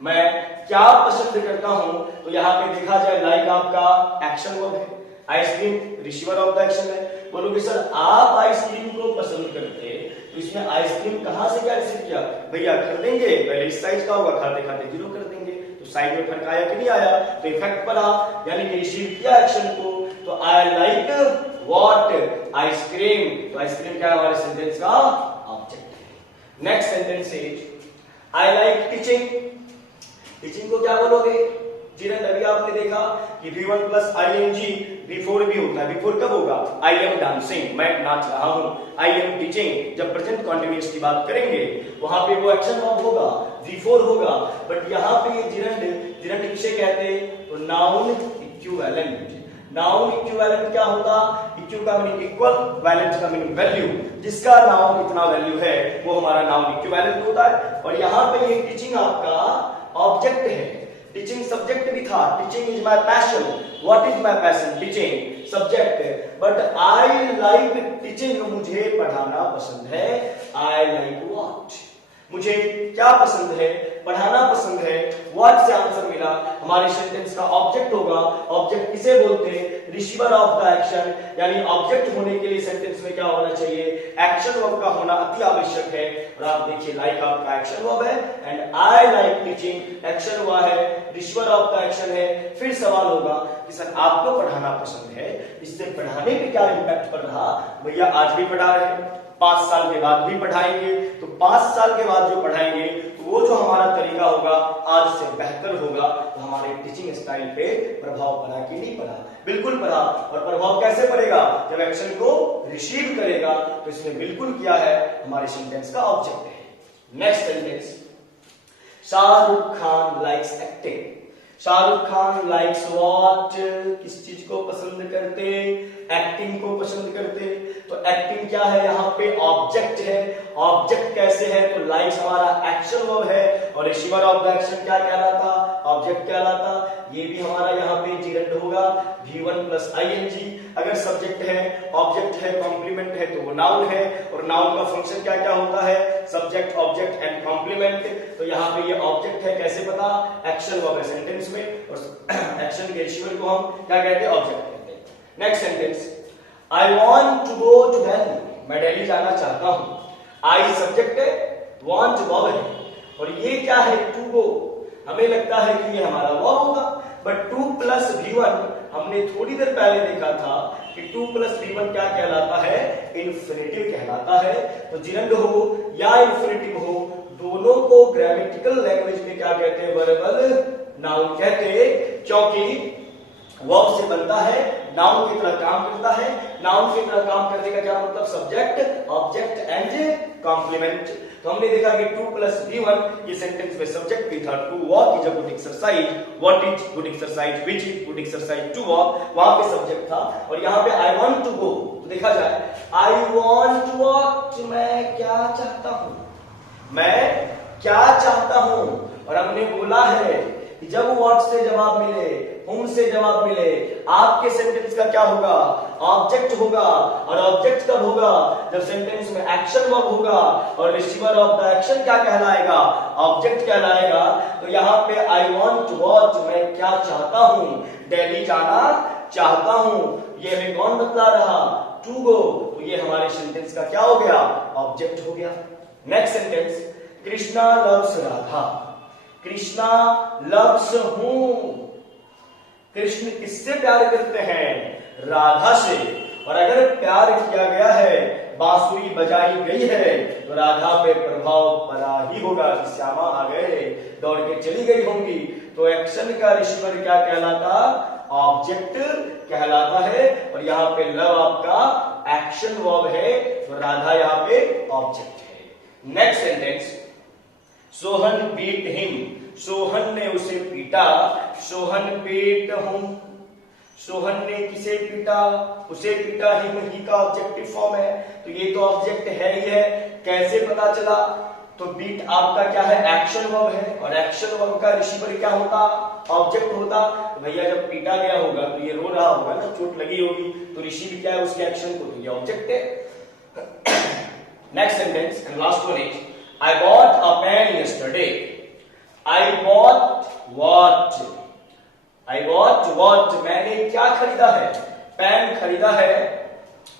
मैं क्या पसंद करता हूं? तो यहां पे देखा जाए लाइक आपका एक्शन वर्ब है, ice cream receiver of the action है। बोलोगे सर आप आइसक्रीम को पसंद करते हैं तो इसमें आइसक्रीम कहां से क्या रिसीव किया? भैया खरीदेंगे पहले इस साइज का होगा, खाते खाते 0 कर देंगे तो साइज में फर्क आया कि नहीं आया? तो इफेक्ट पड़ा, यानी कि रिसीव किया एक्शन को। तो आई लाइक व्हाट? आइसक्रीम। तो आइसक्रीम क्या हमारे सेंटेंस का ऑब्जेक्ट है। Next sentence is I like teaching. Teaching को क्या बोलोगे? जिन्हें अभी आपने देखा कि V1 प्लस ING बिफोर भी होता है। बिफोर कब होगा? आई एम डांसिंग, मैं नाच रहा हूं। आई एम टीचिंग, जब प्रेजेंट कॉन्टिन्यूअस की बात करेंगे वहां पे वो एक्शन वर्ब होगा, बिफोर होगा। बट यहाँ पे ये जिरंड किसे कहते हैं? तो नाउन इक्विवेलेंट। नाउन इक्विवेलेंट क्या होता? इक्यू का मीनिंग इक्वल, वैलेंट का मीनिंग वैल्यू। जिसका नाउन इतना वैल्यू है वो हमारा नाउन इक्विवेलेंट होता है। और यहाँ पे ये टीचिंग आपका ऑब्जेक्ट है, टीचिंग सब्जेक्ट भी था। Teaching is my passion, what is my passion? Teaching subject. But I like teaching, मुझे पढ़ाना पसंद है। आई लाइक व्हाट, मुझे क्या पसंद है? पढ़ाना पसंद है। व्हाट से आंसर मिला, हमारे सेंटेंस का ऑब्जेक्ट होगा। ऑब्जेक्ट किसे बोलते हैं? Receiver of the action. यानी ऑब्जेक्ट होने के लिए सेंटेंस में क्या होना चाहिए? एक्शन वर्ब का होना अति आवश्यक है। और आप देखिए लाइक आपका एक्शन वर्ब है and I like teaching action हुआ है, रिसीवर ऑफ द एक्शन है। फिर सवाल होगा कि सर आपको पढ़ाना पसंद है, इससे पढ़ाने पे क्या इंपैक्ट पड़ रहा? भैया आज भी पढ़ा रहे हैं, 5 साल के बाद भी पढ़ाएंगे। तो 5 साल के बाद जो पढ़ाएंगे तो वो जो हमारा तरीका होगा आज से बेहतर होगा। तो हमारे टीचिंग स्टाइल पे प्रभाव पड़ा कि नहीं पड़ा? बिल्कुल पड़ा। और प्रभाव कैसे पड़ेगा? जब एक्शन को रिसीव करेगा। तो इसने बिल्कुल किया है, हमारे सेंटेंस का ऑब्जेक्ट है। Next sentence, Shahrukh Khan likes acting. Shahrukh Khan likes what? किस चीज को पसंद करते? एक्टिंग को पसंद करते। तो एक्टिंग क्या है? यहाँ पे ऑब्जेक्ट है। ऑब्जेक्ट कैसे है? तो लाइक्स हमारा एक्शन वर्ब है और रिसीवर ऑफ द एक्शन क्या कहलाता? ऑब्जेक्ट कहलाता। ये भी हमारा यहाँ पे जिरंड होगा, V1 प्लस ING। अगर सब्जेक्ट है, ऑब्जेक्ट है, कॉम्प्लीमेंट है तो वो नाउन है। और नाउन का फंक्शन क्या क्या होता है? Subject, object and complement. तो यहाँ पे ये ऑब्जेक्ट है, कैसे पता? एक्शन वर्ब है सेंटेंस में और एक्शन के रिसीवर को हम क्या कहते हैं? ऑब्जेक्ट कहते हैं। Next sentence, I want to go to Delhi, मैं दिल्ली जाना चाहता हूं। आई सब्जेक्ट है, वॉन्ट वर्ब है और ये क्या है? To go. हमें लगता है कि ये हमारा वर्ब होगा, बट 2 प्लस V1 हमने थोड़ी देर पहले देखा था कि 2 प्लस V1 क्या कहलाता है? इन्फिनेटिव कहलाता है। तो जिरंड हो या इन्फिनेटिव हो, दोनों को ग्रामेटिकल लैंग्वेज में क्या कहते हैं? वर्बल नाउन कहते हैं, क्योंकि वर्ब से बनता है, नाउन की तरह काम करता है। नाउन की तरह काम करने का क्या मतलब? Subject, object and complement. तो हमने देखा कि 2 प्लस V1 ये सेंटेंस में सब्जेक्ट भी था। To walk is a good exercise, what is good exercise, which is good exercise, to walk, वहां पे सब्जेक्ट था। और यहाँ पे आई वांट टू गो, तो देखा जाए आई वांट टू वॉक, मैं क्या चाहता हूं, मैं क्या चाहता हूं। और हमने बोला है कि जब व्हाट से जवाब मिले, हुम से जवाब मिले, आपके सेंटेंस का क्या होगा? ऑब्जेक्ट होगा। और ऑब्जेक्ट कब होगा? जब सेंटेंस में एक्शन वर्ब होगा और रिसीवर ऑफ द एक्शन क्या कहलाएगा? ऑब्जेक्ट कहलाएगा। तो यहाँ पे आई वांट टू वॉच, मैं क्या चाहता हूं? दिल्ली जाना चाहता हूं। ये हमें कौन बतला रहा? To go. तो ये हमारे सेंटेंस का क्या हो गया? ऑब्जेक्ट हो गया। Next sentence, Krishna loves Radha. Krishna loves हूं। कृष्ण किससे प्यार करते हैं? राधा से। और अगर प्यार किया गया है, बांसुरी बजाई गई है, तो राधा पे प्रभाव पड़ा ही होगा। श्यामा आ गए, दौड़ के चली गई होंगी। तो एक्शन का रिसीवर क्या कहलाता? ऑब्जेक्ट कहलाता है। और यहाँ पे लव आपका एक्शन वर्ब है, तो राधा यहाँ पे ऑब्जेक्ट है। Next sentence, Sohan beat him. Sohan ने उसे पीटा। सोहन बीट हूं। सोहन ने किसे पीटा? उसे पीटा। हिम ही का ऑब्जेक्टिव फॉर्म है, तो ये तो ऑब्जेक्ट है ही है। कैसे पता चला? तो बीट आपका क्या है? एक्शन वर्ब है और एक्शन वर्ब का रिसीवर क्या होता? ऑब्जेक्ट होता। तो भैया जब पीटा गया होगा तो ये रो रहा होगा ना, चोट लगी होगी, तो रिसीव क्या है उसके एक्शन को? तो ये ऑब्जेक्ट है। Next sentence and last one is, I bought a pen yesterday. I bought what? I bought what? मैंने क्या खरीदा है? पेन खरीदा है।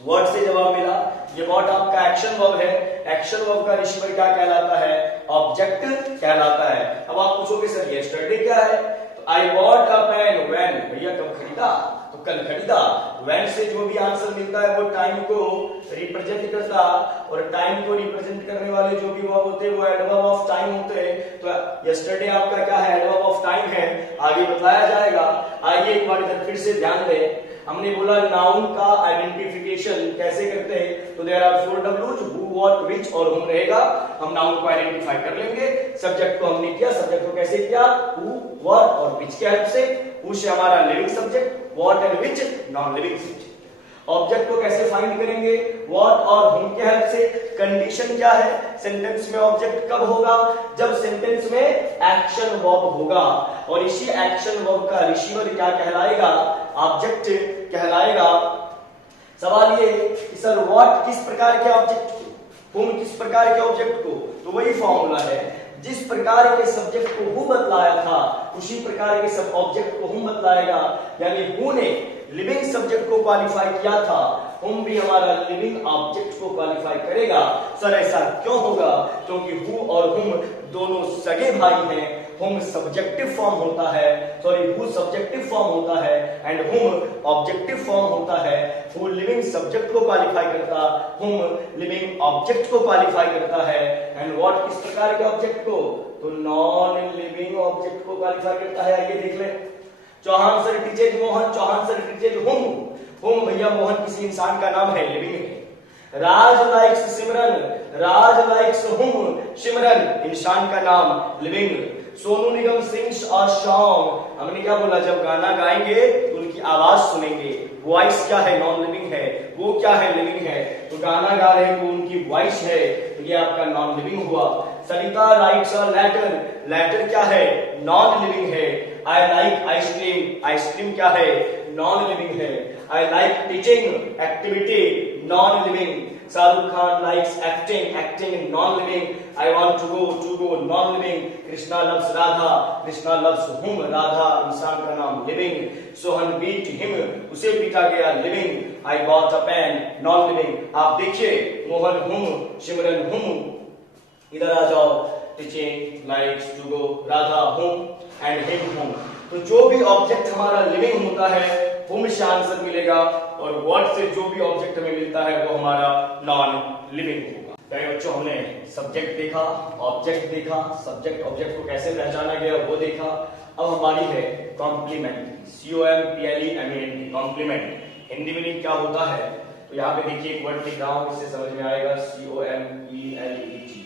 वर्ड से जवाब मिला। ये बॉट आपका एक्शन वर्ब है। एक्शन वर्ब का रिसीवर क्या कहलाता है? ऑब्जेक्ट कहलाता है। अब आप पूछोगे सर यस्टरडे क्या है? तो I bought a pen when, भैया कब खरीदा? तो कल खरीदा। व्हेन से जो भी आंसर मिलता है वो टाइम को रिप्रेजेंट करता, और टाइम को रिप्रेजेंट करने वाले जो भी वर्ब होते हैं वो एडवर्ब ऑफ टाइम होते हैं। तो यस्टरडे आपका क्या है? एडवर्ब ऑफ टाइम है, आगे बताया जाएगा। आइए एक बार इधर फिर से ध्यान दें। हमने बोला नाउन का आइडेंटिफिकेशन कैसे करते हैं, तो there are 4 W's, who, what, which और हुम रहेगा। हम नाउन को आइडेंटिफाई कर लेंगे। सब्जेक्ट को हमने किया, सब्जेक्ट को कैसे किया, हु, व्हाट और व्हिच के हेल्प से। हु से हमारा living subject, what and which non living subject. Object को कैसे फाइंड करेंगे, व्हाट और हुम के हेल्प से। कंडीशन क्या है, सेंटेंस में ऑब्जेक्ट कब होगा, जब सेंटेंस में एक्शन वर्ब होगा, और इसी एक्शन वर्ब का रिसीवर क्या कहलाएगा, ऑब्जेक्ट कहलाएगा। सवाल ये कि सर व्हाट किस प्रकार के ऑब्जेक्ट को, हुम किस प्रकार के ऑब्जेक्ट को, तो वही फॉर्मूला है, जिस प्रकार के सब्जेक्ट को हु बतलाया था उसी प्रकार के सब ऑब्जेक्ट को हुम बतलाएगा। यानी हु ने लिविंग सब्जेक्ट को क्वालिफाई किया था, हुम भी हमारा लिविंग ऑब्जेक्ट को क्वालिफाई करेगा। सर ऐसा क्यों होगा, क्योंकि हु और हुम दोनों सगे भाई हैं। हुम सब्जेक्टिव फॉर्म होता है, सॉरी हु सब्जेक्टिव फॉर्म होता है एंड हुम ऑब्जेक्टिव फॉर्म होता है। हु लिविंग सब्जेक्ट को क्वालिफाई करता, हुम लिविंग ऑब्जेक्ट को क्वालिफाई करता है। एंड व्हाट किस प्रकार के ऑब्जेक्ट को, तो नॉन लिविंग ऑब्जेक्ट को क्वालिफाई करता है। आइए देख लें। Chauhan sir teacher Mohan, Chauhan sir teacher whom, whom भैया मोहन किसी इंसान का नाम है, लिविंग है। राज लाइक्स सिमरन, राज लाइक्स हुम, सिमरन इंसान का नाम, living. Sonu Nigam sings a song, हमने क्या बोला, जब गाना गाएंगे तो उनकी आवाज सुनेंगे। वॉइस क्या है, नॉन लिविंग है, वो क्या है, लिविंग है। तो गाना गा रहे हैं तो उनकी वॉइस है, तो ये आपका नॉन लिविंग हुआ। सरिता राइट्स अ लेटर, लेटर क्या है, नॉन लिविंग है। आई लाइक आइसक्रीम, आइसक्रीम क्या है, नॉन लिविंग है। I like teaching, activity non living. Shahrukh Khan likes acting, acting non living. I want to go non living. Krishna loves Radha, Krishna loves whom, Radha इंसान का नाम, लिविंग। सोहन बीट हिम, उसे पीटा गया, living. I bought a pen, non living. आप देखिए मोहन हुम, सिमरन हुम, इधर आ जाओ, teaching likes to go, Radha whom and him हुम। तो जो भी ऑब्जेक्ट हमारा लिविंग होता है हुम से आंसर मिलेगा, और व्हाट से जो भी ऑब्जेक्ट हमें मिलता है वो हमारा नॉन लिविंग होगा। प्यारे बच्चों, हमने सब्जेक्ट देखा, ऑब्जेक्ट देखा, सब्जेक्ट ऑब्जेक्ट को कैसे पहचाना गया वो देखा। अब हमारी है complement, COMPLEMENT, complement. Hindi meaning क्या होता है, तो यहाँ पे देखिए एक वर्ड लिख रहा हूं, इससे समझ में आएगा, COMPLET।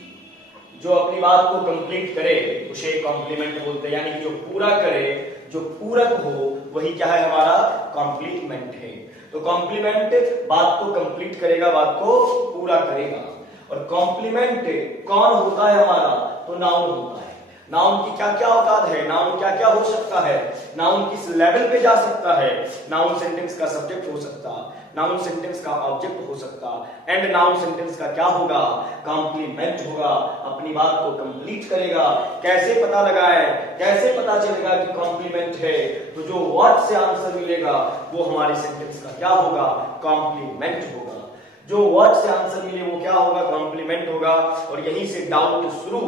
जो अपनी बात को कंप्लीट करे उसे कॉम्प्लीमेंट बोलते हैं, यानी कि जो पूरा करे, जो पूरक हो, वही क्या है, हमारा कॉम्प्लीमेंट है। तो कॉम्प्लीमेंट बात को कंप्लीट करेगा, बात को पूरा करेगा। और कॉम्प्लीमेंट कौन होता है हमारा, तो नाउन होता है। नाउन की क्या क्या औकात है, नाउन क्या क्या हो सकता है, नाउन किस लेवल पे जा सकता है। नाउन सेंटेंस का सब्जेक्ट हो सकता, नाउन सेंटेंस का ऑब्जेक्ट हो सकता, एंड नाउन सेंटेंस का क्या होगा, कॉम्प्लीमेंट होगा, अपनी बात को कंप्लीट करेगा। कैसे पता लगाए, कैसे पता चलेगा कि कॉम्प्लीमेंट है, तो जो व्हाट से आंसर मिलेगा वो हमारे सेंटेंस का क्या होगा, कॉम्प्लीमेंट होगा। जो व्हाट से आंसर मिले वो क्या होगा, कॉम्प्लीमेंट होगा। और यहीं से डाउट शुरू,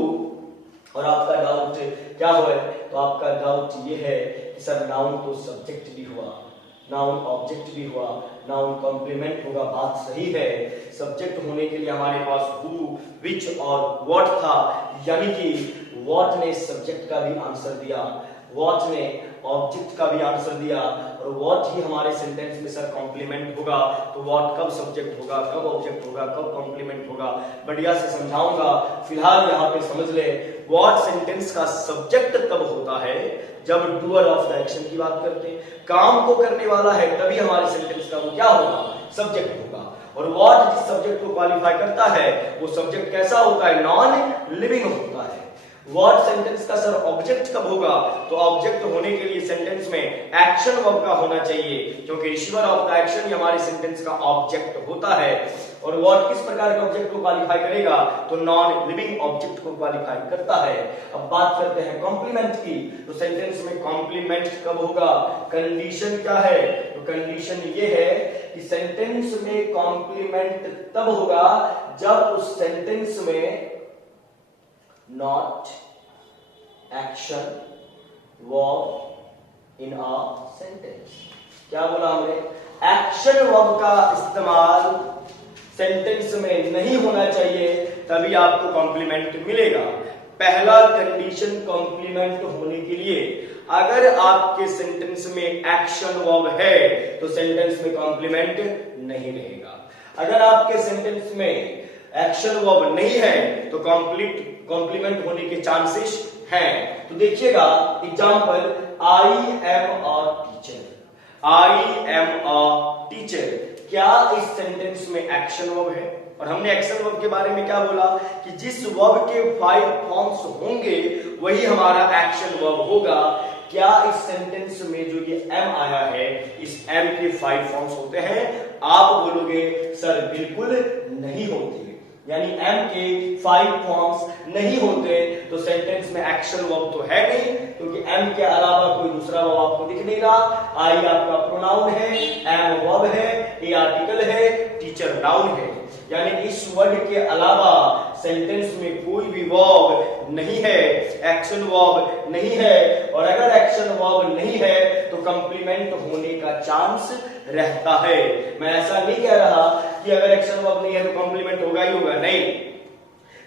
और आपका डाउट क्या हुआ, तो आपका डाउट ये है कि सर नाउन तो सब्जेक्ट भी हुआ, नाउन ऑब्जेक्ट भी हुआ, नाउन कॉम्प्लीमेंट होगा। बात सही है, सब्जेक्ट होने के लिए हमारे पास हु, विच और व्हाट था, यानी कि व्हाट ने सब्जेक्ट का भी आंसर दिया, व्हाट ने ऑब्जेक्ट का भी आंसर दिया, और व्हाट ही हमारे सेंटेंस में सर कॉम्प्लीमेंट होगा। तो व्हाट कब सब्जेक्ट होगा, कब ऑब्जेक्ट होगा, कब कॉम्प्लीमेंट होगा, बढ़िया से समझाऊंगा। फिलहाल यहाँ पे समझ ले, व्हाट सेंटेंस का सब्जेक्ट तब होता है जब डूअर ऑफ द एक्शन की बात करते हैं, काम को करने वाला है, तभी हमारे सेंटेंस का वो क्या होगा, सब्जेक्ट होगा। और व्हाट जिस सब्जेक्ट को क्वालिफाई करता है वो सब्जेक्ट कैसा होता है, नॉन लिविंग होता है। व्हाट सेंटेंस का सर ऑब्जेक्ट कब होगा, तो ऑब्जेक्ट होने के लिए सेंटेंस में एक्शन वर्ब का होना चाहिए, क्योंकि रिसीवर ऑफ द एक्शन ही हमारे सेंटेंस का ऑब्जेक्ट होता है। और व्हाट किस प्रकार के ऑब्जेक्ट को क्वालिफाई करेगा, तो नॉन लिविंग ऑब्जेक्ट को क्वालिफाई करता है। अब बात करते हैं कॉम्प्लीमेंट की, तो सेंटेंस में कॉम्प्लीमेंट कब होगा, कंडीशन क्या है, तो कंडीशन ये है कि सेंटेंस में कॉम्प्लीमेंट तब होगा जब उस सेंटेंस में not action verb in a sentence। क्या बोला हमने, एक्शन वर्ब का इस्तेमाल सेंटेंस में नहीं होना चाहिए, तभी आपको कॉम्प्लीमेंट मिलेगा। पहला कंडीशन कॉम्प्लीमेंट होने के लिए अगर आपके सेंटेंस में एक्शन वर्ब है तो सेंटेंस में कॉम्प्लीमेंट नहीं रहेगा। अगर आपके सेंटेंस में एक्शन वर्ब नहीं है तो कॉम्प्लीमेंट होने के चांसेस हैं। तो देखिएगा example, I am a teacher, I am a teacher, क्या इस सेंटेंस में एक्शन वर्ब है? और हमने एक्शन वर्ब के बारे में क्या बोला कि जिस वर्ब के 5 फॉर्म्स होंगे वही हमारा एक्शन वर्ब होगा। क्या इस सेंटेंस में जो ये एम आया है इस एम के 5 फॉर्म्स होते हैं? आप बोलोगे सर बिल्कुल नहीं होते, यानी एम के 5 फॉर्म्स नहीं होते तो सेंटेंस में एक्शन वर्ब तो है नहीं, क्योंकि एम के अलावा कोई दूसरा वर्ब आपको दिख नहीं रहा। आई आपका प्रोनाउन है, एम वर्ब है, ए आर्टिकल है, टीचर नाउन है, यानी इस वर्ड के अलावा सेंटेंस में कोई भी वर्ब नहीं है, एक्शन वर्ब नहीं है। और अगर एक्शन वर्ब नहीं है तो कंप्लीमेंट होने का चांस रहता है। मैं ऐसा नहीं कह रहा कि अगर एक्शन वर्ब नहीं है तो कॉम्प्लीमेंट होगा ही होगा, नहीं।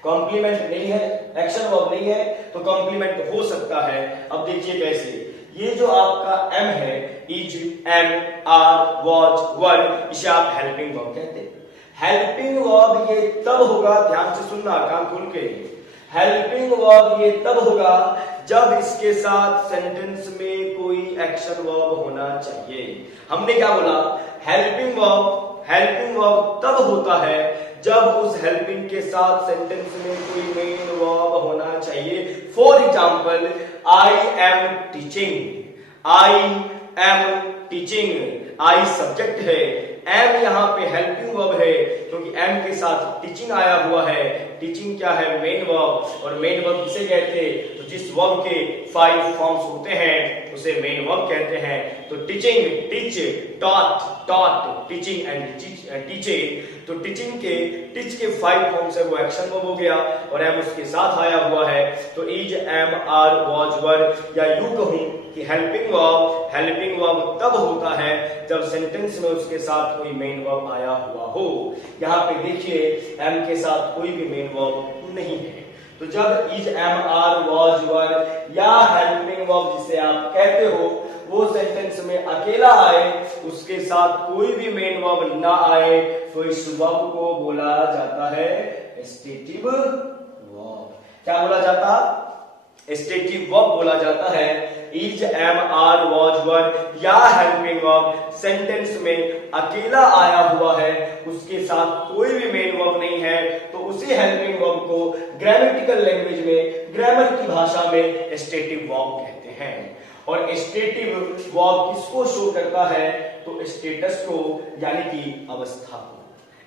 कॉम्प्लीमेंट नहीं है, एक्शन वर्ब नहीं है तो कॉम्प्लीमेंट हो सकता है। अब देखिए कैसे, ये जो आपका एम है, इज, एम, आर, वॉच, वर, इसे आप हेल्पिंग वर्ब कहते हैं। हेल्पिंग वर्ब ये तब होगा, ध्यान से सुनना कान खोल के, हेल्पिंग वर्ब ये तब होगा जब इसके साथ सेंटेंस में कोई एक्शन वर्ब होना चाहिए। हमने क्या बोला, हेल्पिंग वर्ब तब होता है जब उस हेल्पिंग के साथ सेंटेंस में कोई मेन वर्ब होना चाहिए। For example, I am teaching, I am teaching, I subject है, एम यहाँ पे हेल्पिंग वर्ब है क्योंकि एम के साथ टीचिंग आया हुआ है। टीचिंग क्या है, मेन वर्ब, और मेन वर्ब किसे कहते हैं, तो जिस वर्ब के 5 फॉर्म्स होते हैं उसे मेन वर्ब कहते हैं। तो teaching, teach, taught, taught, teaching and teaching, तो टीचिंग के टीच के 5 फॉर्म्स है वो एक्शन वर्ब हो गया और एम उसके साथ आया हुआ है। तो इज, एम, आर, वॉज, वर, या यूं कहूं कि हेल्पिंग वर्ब तब होता है जब सेंटेंस में उसके साथ कोई मेन वर्ब आया हुआ हो। यहाँ पे देखिए एम के साथ कोई भी मेन वर्ब नहीं है। तो जब इज, एम, आर, वॉज, वर या हेल्पिंग वर्ब जिसे आप कहते हो वो सेंटेंस में अकेला आए, उसके साथ कोई भी मेन वर्ब ना आए, तो इस वर्ब को बोला जाता है एस्टेटिव वर्ब। क्या बोला जाता? एस्टेटिव वर्ब बोला जाता है। इज, एम, आर, वॉज, वर या हेल्पिंग वर्ब सेंटेंस में अकेला आया हुआ है, उसके साथ कोई भी मेन वर्ब नहीं है, तो उसी हेल्पिंग वर्ब को ग्रामेटिकल लैंग्वेज में, ग्रामर की भाषा में एस्टेटिव वर्ब कहते हैं। और एस्टेटिव वर्ब किसको शो करता है, तो स्टेटस को, यानी कि अवस्था को,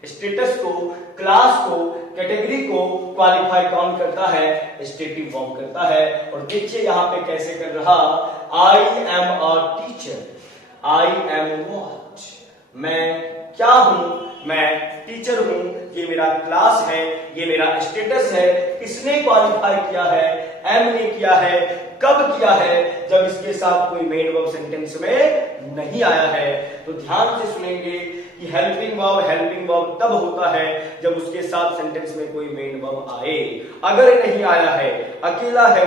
स्टेटस को, क्लास को, कैटेगरी को क्वालिफाई कौन करता है, एस्टेटिव वर्ब करता है। और देखिए यहां पे कैसे कर रहा, I am a teacher, I am what, मैं क्या हूं, मैं टीचर हूं, ये मेरा क्लास है, ये मेरा स्टेटस है। किसने क्वालिफाई किया है, एम ने किया है। कब किया है, जब इसके साथ कोई मेन वर्ब सेंटेंस में नहीं आया है। तो ध्यान से सुनेंगे कि हेल्पिंग वर्ब तब होता है जब उसके साथ सेंटेंस में कोई मेन वर्ब आए। अगर नहीं आया है, अकेला है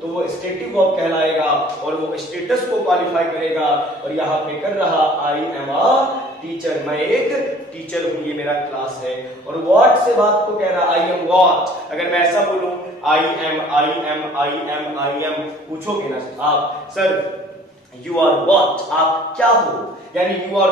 तो वो स्टेटिव वर्ब कहलाएगा और वो स्टेटस को क्वालिफाई करेगा। और यहाँ पे कर रहा आई एम अ टीचर, मैं एक टीचर हूं, ये मेरा क्लास है। और व्हाट से बात को कह रहा, आई एम व्हाट। अगर मैं ऐसा बोलूं आई एम, पूछोगे ना आप, सर यू आर व्हाट, आप क्या हो, यानी यू आर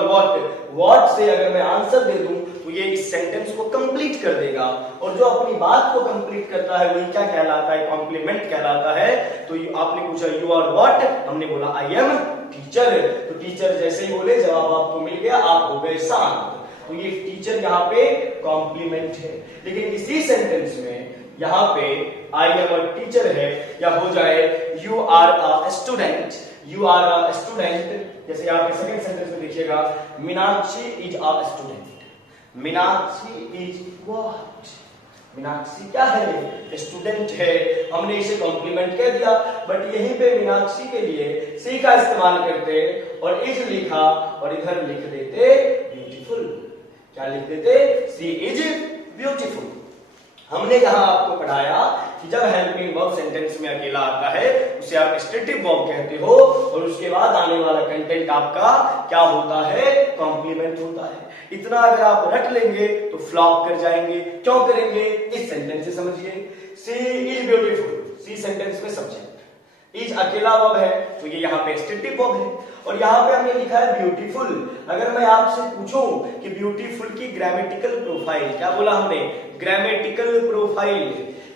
व्हाट से अगर मैं आंसर दे दूं तो ये इस सेंटेंस को कंप्लीट कर देगा। और जो अपनी बात को कंप्लीट करता है वही क्या कहलाता है, कॉम्प्लीमेंट कहलाता है। तो आपने पूछा यू आर व्हाट, हमने बोला आई एम टीचर। तो टीचर जैसे ही बोले जवाब आपको मिल गया, आप हो गए शांत। तो ये टीचर यहाँ पे कॉम्प्लीमेंट है। लेकिन इसी सेंटेंस में यहाँ पे आई एम अ टीचर है, या हो जाए you are a student, you are a student. जैसे यहाँ पे सेकंड सेंटेंस में देखिएगा, Meenakshi is a student, Meenakshi is what, Meenakshi क्या है, स्टूडेंट है। हमने इसे कॉम्प्लीमेंट कह दिया, बट यहीं पे मीनाक्षी के लिए सी का इस्तेमाल करते और इज लिखा और इधर लिख देते ब्यूटीफुल। क्या लिख देते, सी इज ब्यूटीफुल। हमने यहां आपको पढ़ाया कि जब हेल्पिंग वर्ब सेंटेंस में अकेला आता है उसे आप स्टेटिव वर्ब कहते हो और उसके बाद आने वाला कंटेंट आपका क्या होता है, कॉम्प्लीमेंट होता है। इतना अगर आप रट लेंगे तो फ्लॉप कर जाएंगे। क्यों करेंगे, इस सेंटेंस से समझिए। सी इज ब्यूटीफुल, सी सेंटेंस में सब्जेक्ट, इज अकेला वर्ब है तो ये यहाँ पे स्टेटिव वर्ब है और यहाँ पे हमने लिखा है ब्यूटीफुल। अगर मैं आपसे पूछूं कि ब्यूटीफुल की ग्रामेटिकल प्रोफाइल, क्या बोला हमने, ग्रामेटिकल प्रोफाइल,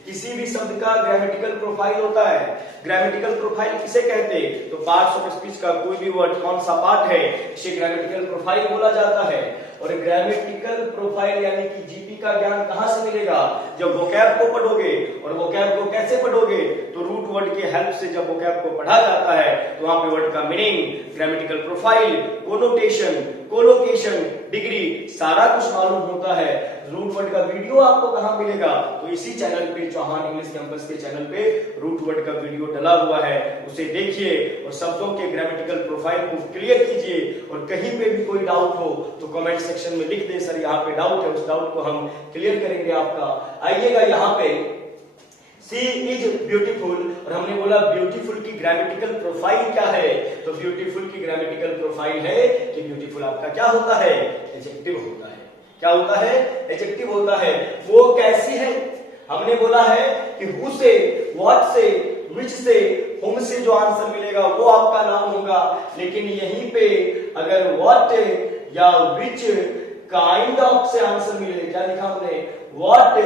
किसी भी शब्द का ग्रामेटिकल प्रोफाइल होता है। ग्रामेटिकल प्रोफाइल किसे कहते हैं, तो पार्ट्स ऑफ स्पीच का कोई भी वर्ड कौन सा पार्ट है, इसे ग्रामेटिकल प्रोफाइल बोला जाता है। और ग्रामेटिकल प्रोफाइल यानी कि जीपी का ज्ञान कहां से मिलेगा, जब वोकैब को पढ़ोगे। और वोकैब को कैसे पढ़ोगे, तो रूट वर्ड के हेल्प से जब वोकैब को पढ़ा जाता है तो वहां पे वर्ड का meaning, grammatical profile, connotation, collocation, degree सारा कुछ मालूम होता है। रूट वर्ड का वीडियो आपको कहां मिलेगा, तो इसी चैनल पे, चौहान इंग्लिश कैंपस के चैनल पे रूट वर्ड का वीडियो डला हुआ है, उसे देखिए और शब्दों के ग्रामेटिकल प्रोफाइल को क्लियर कीजिए। और कहीं पे भी कोई डाउट हो तो कमेंट सेक्शन में लिख दे, सर यहाँ पे डाउट है, उस डाउट को हम क्लियर करेंगे आपका। आइएगा यहाँ पे, सी इज ब्यूटीफुल और हमने बोला ब्यूटीफुल की ग्रामेटिकल प्रोफाइल क्या है, तो ब्यूटीफुल की ग्रामेटिकल प्रोफाइल है कि ब्यूटीफुल आपका क्या होता है, एडजेक्टिव होता है। क्या होता है, एडजेक्टिव होता है। वो कैसी है, हमने बोला है कि हु से, व्हाट से, विच से, हुम से जो आंसर मिलेगा वो आपका नाम होगा। लेकिन यहीं पे अगर व्हाट या विच काइंड ऑफ से आंसर मिले, क्या लिखा हमने, what,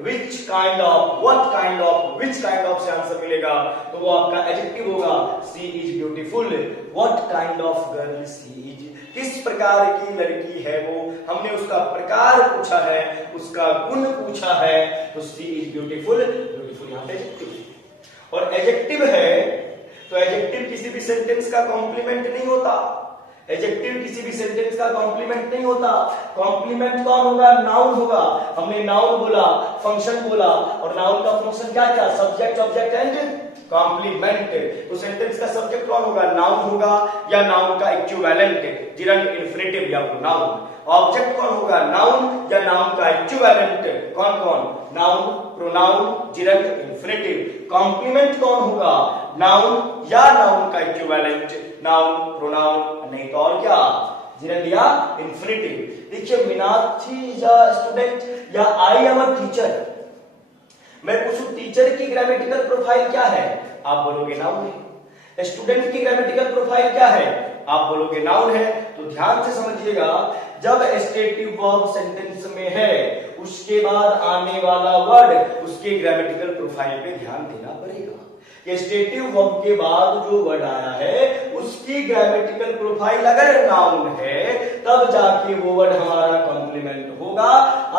which kind of, what kind of, which kind of से आंसर मिलेगा तो वो आपका एडजेक्टिव होगा। She is beautiful, what kind of girl she is, किस प्रकार की लड़की है वो, हमने उसका प्रकार पूछा है, उसका गुण पूछा है, तो सी इज ब्यूटीफुल, ब्यूटीफुल यहाँ पे एडजेक्टिव है। और एडजेक्टिव है तो एडजेक्टिव किसी भी सेंटेंस का कॉम्प्लीमेंट नहीं होता। एडजेक्टिव किसी भी सेंटेंस का कॉम्प्लीमेंट नहीं होता। कॉम्प्लीमेंट कौन होगा, नाउन होगा। हमने नाउन बोला, फंक्शन बोला, और नाउन का फंक्शन क्या क्या, सब्जेक्ट, ऑब्जेक्ट एंड कॉम्प्लीमेंट। तो सेंटेंस का सब्जेक्ट कौन होगा, नाउन होगा या नाउन का इक्विवेलेंट, जिरंग इन्फिनिटिव या प्रोनाउन। ऑब्जेक्ट कौन होगा, नाउन या नाउन का इक्विवेलेंट, कौन कौन, नाउन, प्रोनाउन, जिरंग इन्फिनिटिव। कॉम्प्लीमेंट कौन होगा, नाउन या नाउन का इक्विवेलेंट, नाउन, प्रोनाउन, नहीं तो और क्या, जिरंग या इन्फिनिटिव। देखिए, मीनाक्षी इज अ स्टूडेंट या आई एम अ टीचर, मैं पूछूं टीचर की ग्रामेटिकल प्रोफाइल क्या है, आप बोलोगे नाउन है। स्टूडेंट की ग्रामेटिकल प्रोफाइल क्या है, आप बोलोगे नाउन है। तो ध्यान से समझिएगा, जब स्टेटिव वर्ब सेंटेंस में है उसके बाद आने वाला वर्ड उसके ग्रामेटिकल प्रोफाइल पे ध्यान देना पड़ेगा। स्टेटिव वर्ब के बाद जो वर्ड आया है उसकी ग्रामेटिकल प्रोफाइल अगर नाउन है तब जाके वो वर्ड हमारा कॉम्प्लीमेंट होगा।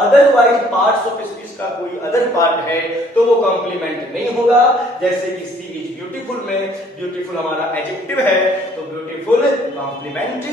अदरवाइज पार्ट्स ऑफ स्पीच का कोई अदर पार्ट है तो वो कॉम्प्लीमेंट नहीं होगा। जैसे कि सी इज ब्यूटीफुल में ब्यूटीफुल हमारा एडजेक्टिव है तो ब्यूटीफुल कॉम्प्लीमेंट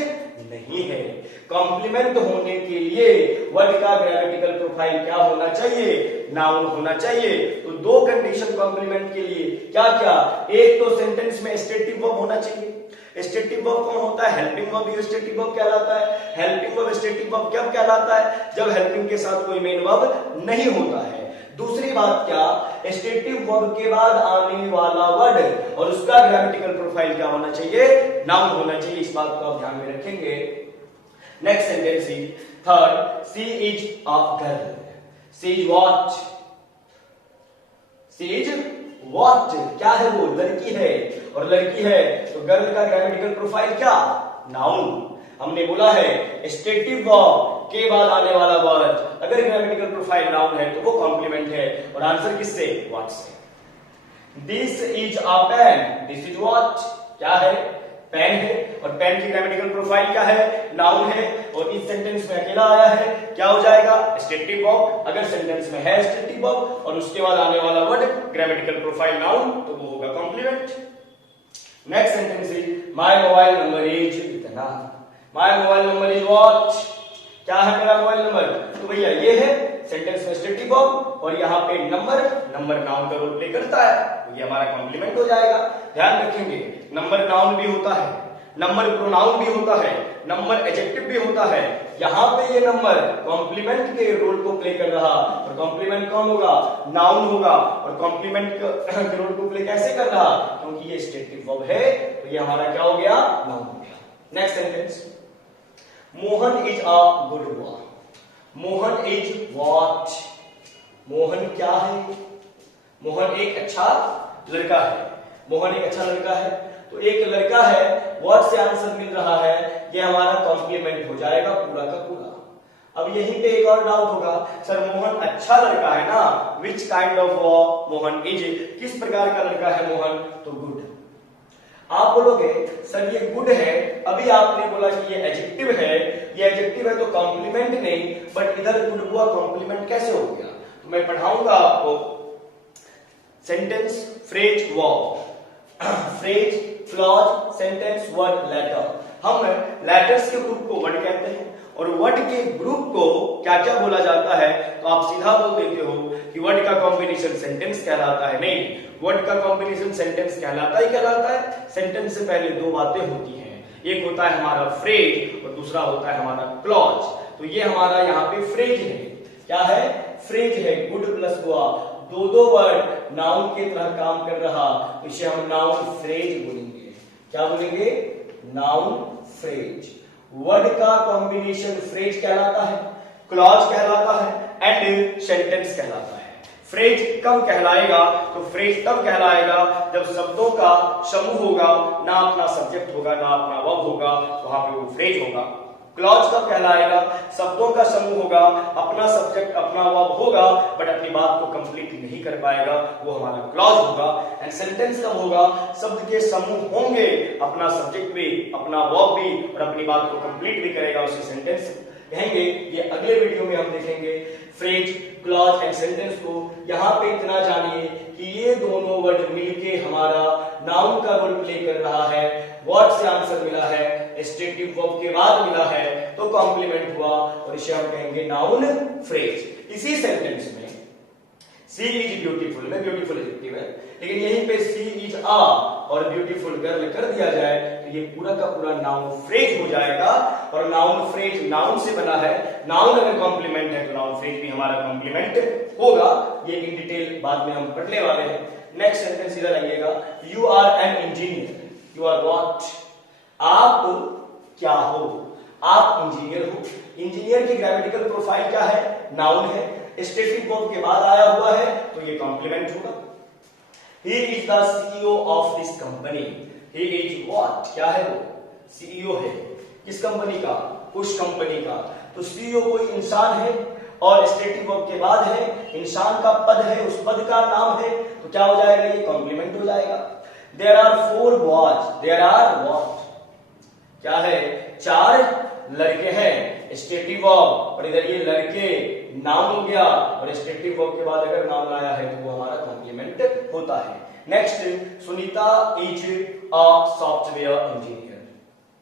नहीं है। कॉम्प्लीमेंट होने के लिए वर्ड का ग्रामेटिकल प्रोफाइल क्या होना चाहिए, नाउन होना चाहिए। तो दो कंडीशन कॉम्प्लीमेंट के लिए क्या क्या, एक तो सेंटेंस में स्टेटिव वर्ब होना चाहिए। स्टेटिव वर्ब कौन होता है, हेल्पिंग वर्ब भी स्टेटिव वर्ब कहलाता है। हेल्पिंग वर्ब स्टेटिव वर्ब कब कहलाता है, जब हेल्पिंग के साथ कोई मेन वर्ब नहीं होता है। दूसरी बात क्या, स्टेटिव वर्ब के बाद आने वाला वर्ड और उसका ग्रामेटिकल प्रोफाइल क्या होना चाहिए, नाउन होना चाहिए। इस बात को आप ध्यान में रखेंगे। Next sentence is third, she is a girl, she is what, she is what, क्या है वो, लड़की है। और लड़की है तो गर्ल का ग्रामेटिकल प्रोफाइल क्या, नाउन। हमने बोला है स्टेटिव वर्ब के बाद आने वाला वर्ड अगर ग्रामेटिकल प्रोफाइल नाउन है तो वो कॉम्प्लीमेंट है। और आंसर किससे, व्हाट से। This is a pen, this is what, क्या है, पेन है। और पेन की ग्रामेटिकल प्रोफाइल क्या है, नाउन है। और इस सेंटेंस में अकेला आया है, क्या हो जाएगा, स्टेटिव वर्ब। अगर सेंटेंस में है स्टेटिव वर्ब और उसके बाद आने वाला वर्ड ग्रामेटिकल प्रोफाइल नाउन तो वो होगा complement. Next sentence is my mobile number is इतना, my mobile number is what, क्या है मेरा मोबाइल नंबर, तो भैया ये है सेंटेंस में स्टेटिव वर्ब और यहाँ पे नंबर, नंबर नाउन का रोल प्ले करता है तो ये हमारा कॉम्प्लीमेंट हो जाएगा। ध्यान रखेंगे, नंबर नाउन भी होता है, नंबर प्रोनाउन भी होता है, नंबर एडजेक्टिव भी होता है। यहाँ पे ये नंबर कॉम्प्लीमेंट के रोल को प्ले कर रहा, और कॉम्प्लीमेंट कौन होगा? नाउन होगा। और कॉम्प्लीमेंट के रोल को प्ले कैसे कर रहा? क्योंकि ये स्टेटिव वर्ब है, तो ये हमारा क्या हो गया? नाउन हो गया। Next sentence, Mohan is a good boy. Mohan is what? Mohan क्या है? मोहन एक अच्छा लड़का है। मोहन एक अच्छा लड़का है, तो एक लड़का है, व्हाट से आंसर मिल रहा है, ये हमारा कॉम्प्लीमेंट हो जाएगा पूरा का पूरा। अब यहीं पे एक और डाउट होगा, सर मोहन अच्छा लड़का है ना, विच काइंड ऑफ मोहन इज, किस प्रकार का लड़का है मोहन? तो गुड। आप बोलोगे सर ये गुड है, अभी आपने बोला कि ये एडजेक्टिव है, ये एडजेक्टिव है तो कॉम्प्लीमेंट नहीं, बट इधर गुड हुआ कॉम्प्लीमेंट कैसे हो गया? तो मैं पढ़ाऊंगा आपको sentence, phrase, verb, phrase, clause, sentence, word, letter. हम लेटर्स के ग्रुप को वर्ड कहते हैं, और वर्ड के ग्रुप को क्या क्या बोला जाता है? तो आप सीधा बोल देते हो कि वर्ड का कॉम्बिनेशन सेंटेंस कहलाता है। नहीं, वर्ड का कॉम्बिनेशन सेंटेंस कहलाता ही कहलाता है। सेंटेंस से पहले दो बातें होती हैं, एक होता है हमारा फ्रेज और दूसरा होता है हमारा क्लॉज। तो ये हमारा यहाँ पे फ्रेज है। क्या है? फ्रेज है। गुड प्लस हुआ, दो वर्ड नाउन की तरह काम कर रहा, तो इसे हम नाउन फ्रेज बोलेंगे। क्या बोलेंगे? Noun phrase. वर्ड का कॉम्बिनेशन फ्रेज कहलाता है, क्लॉज कहलाता है, एंड सेंटेंस कहलाता है। फ्रेज कब कहलाएगा? तो फ्रेज तब कहलाएगा जब शब्दों का समूह होगा, ना अपना सब्जेक्ट होगा ना अपना वर्ब होगा, वहां पे वो फ्रेज होगा। क्लॉज कब कहलाएगा? शब्दों का समूह होगा, अपना सब्जेक्ट अपना वर्ब होगा, बट अपनी बात को कंप्लीट नहीं कर पाएगा, वो हमारा क्लॉज होगा। एंड सेंटेंस कब होगा? शब्द के समूह होंगे, अपना सब्जेक्ट भी अपना वर्ब भी और अपनी बात को कंप्लीट भी करेगा, उसे सेंटेंस कहेंगे। ये अगले वीडियो में हम देखेंगे फ्रेज, क्लॉज एंड सेंटेंस को। यहाँ पे इतना जानिए कि ये दोनों वर्ड मिलके हमारा नाउन का रोल प्ले कर रहा है। व्हाट से आंसर मिला है, एडजेक्टिव वर्ब के बाद मिला है, तो कॉम्प्लीमेंट हुआ, और इसे हम कहेंगे नाउन फ्रेज। इसी सेंटेंस में सी इज ब्यूटीफुल में ब्यूटीफुल एडजेक्टिव है, लेकिन यहीं पे सी इज अ और ब्यूटीफुल गर्ल कर दिया जाए, तो ये पूरा का पूरा नाउन फ्रेज हो जाएगा। और नाउन फ्रेज नाउन से बना है, नाउन अगर कॉम्प्लीमेंट है तो नाउन फ्रेज भी हमारा कॉम्प्लीमेंट होगा। ये इन डिटेल बाद में हम पढ़ने वाले हैं। नेक्स्ट सेंटेंस इधर आइएगा, you are an engineer. You are what? आप क्या हो? आप इंजीनियर हो। इंजीनियर की ग्रामेटिकल प्रोफाइल क्या है? नाउन है। स्टेटिव वर्ब के बाद आया हुआ है, तो ये कॉम्प्लीमेंट होगा। He is the CEO of this company. He is what? क्या है वो? CEO है। किस कंपनी का? उस कंपनी का। तो CEO कोई इंसान है, और स्टेटिव वर्ब के बाद है, इंसान का पद है, उस पद का नाम है, तो क्या हो जाएगा? ये कॉम्प्लीमेंट हो जाएगा। There are 4 boys. There are what? क्या है? 4 लड़के हैं, स्टेटिव वर्ब, और इधर ये लड़के नाउन हो गया, और स्टेटिव वर्ब के बाद अगर नाउन आया है तो वो हमारा कॉम्प्लीमेंट होता है। Next, Sunita is a software engineer.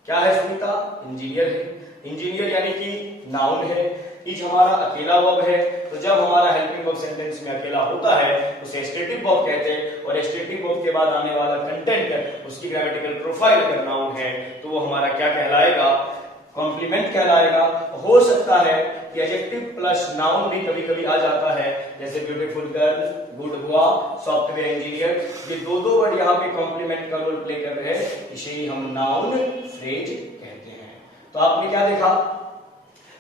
क्या है सुनीता? इंजीनियर है। इंजीनियर यानी कि नाउन है, इज हमारा अकेला वर्ब है, तो जब हमारा हेल्पिंग वर्ब सेंटेंस में अकेला होता है उसे स्टेटिव वर्ब कहते हैं, और स्टेटिव वर्ब के बाद आने वाला कंटेंट उसकी ग्रामेटिकल प्रोफाइल अगर नाउन है तो वो हमारा क्या कहलाएगा? कॉम्प्लीमेंट कहलाएगा। हो सकता है कि एडजेक्टिव प्लस नाउन भी कभी कभी आ जाता है, जैसे ब्यूटीफुल गर्ल, गुड हुआ, सॉफ्टवेयर इंजीनियर, ये दो वर्ड यहाँ पे कॉम्प्लीमेंट का रोल प्ले कर रहे हैं, इसे हम नाउन फ्रेज कहते हैं। तो आपने क्या देखा?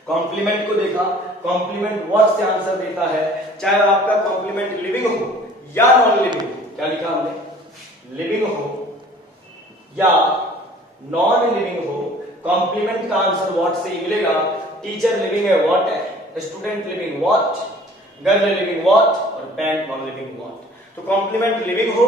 कॉम्प्लीमेंट को देखा। कॉम्प्लीमेंट वर्ड से आंसर देता है, चाहे आपका कॉम्प्लीमेंट लिविंग हो या नॉन लिविंग हो। क्या लिखा हमने? लिविंग हो या नॉन लिविंग हो, कॉम्प्लीमेंट का आंसर व्हाट से ही मिलेगा। टीचर लिविंग है व्हाट है, student living what, girl living what, और पैंट नॉन लिविंग व्हाट। तो कॉम्प्लीमेंट लिविंग हो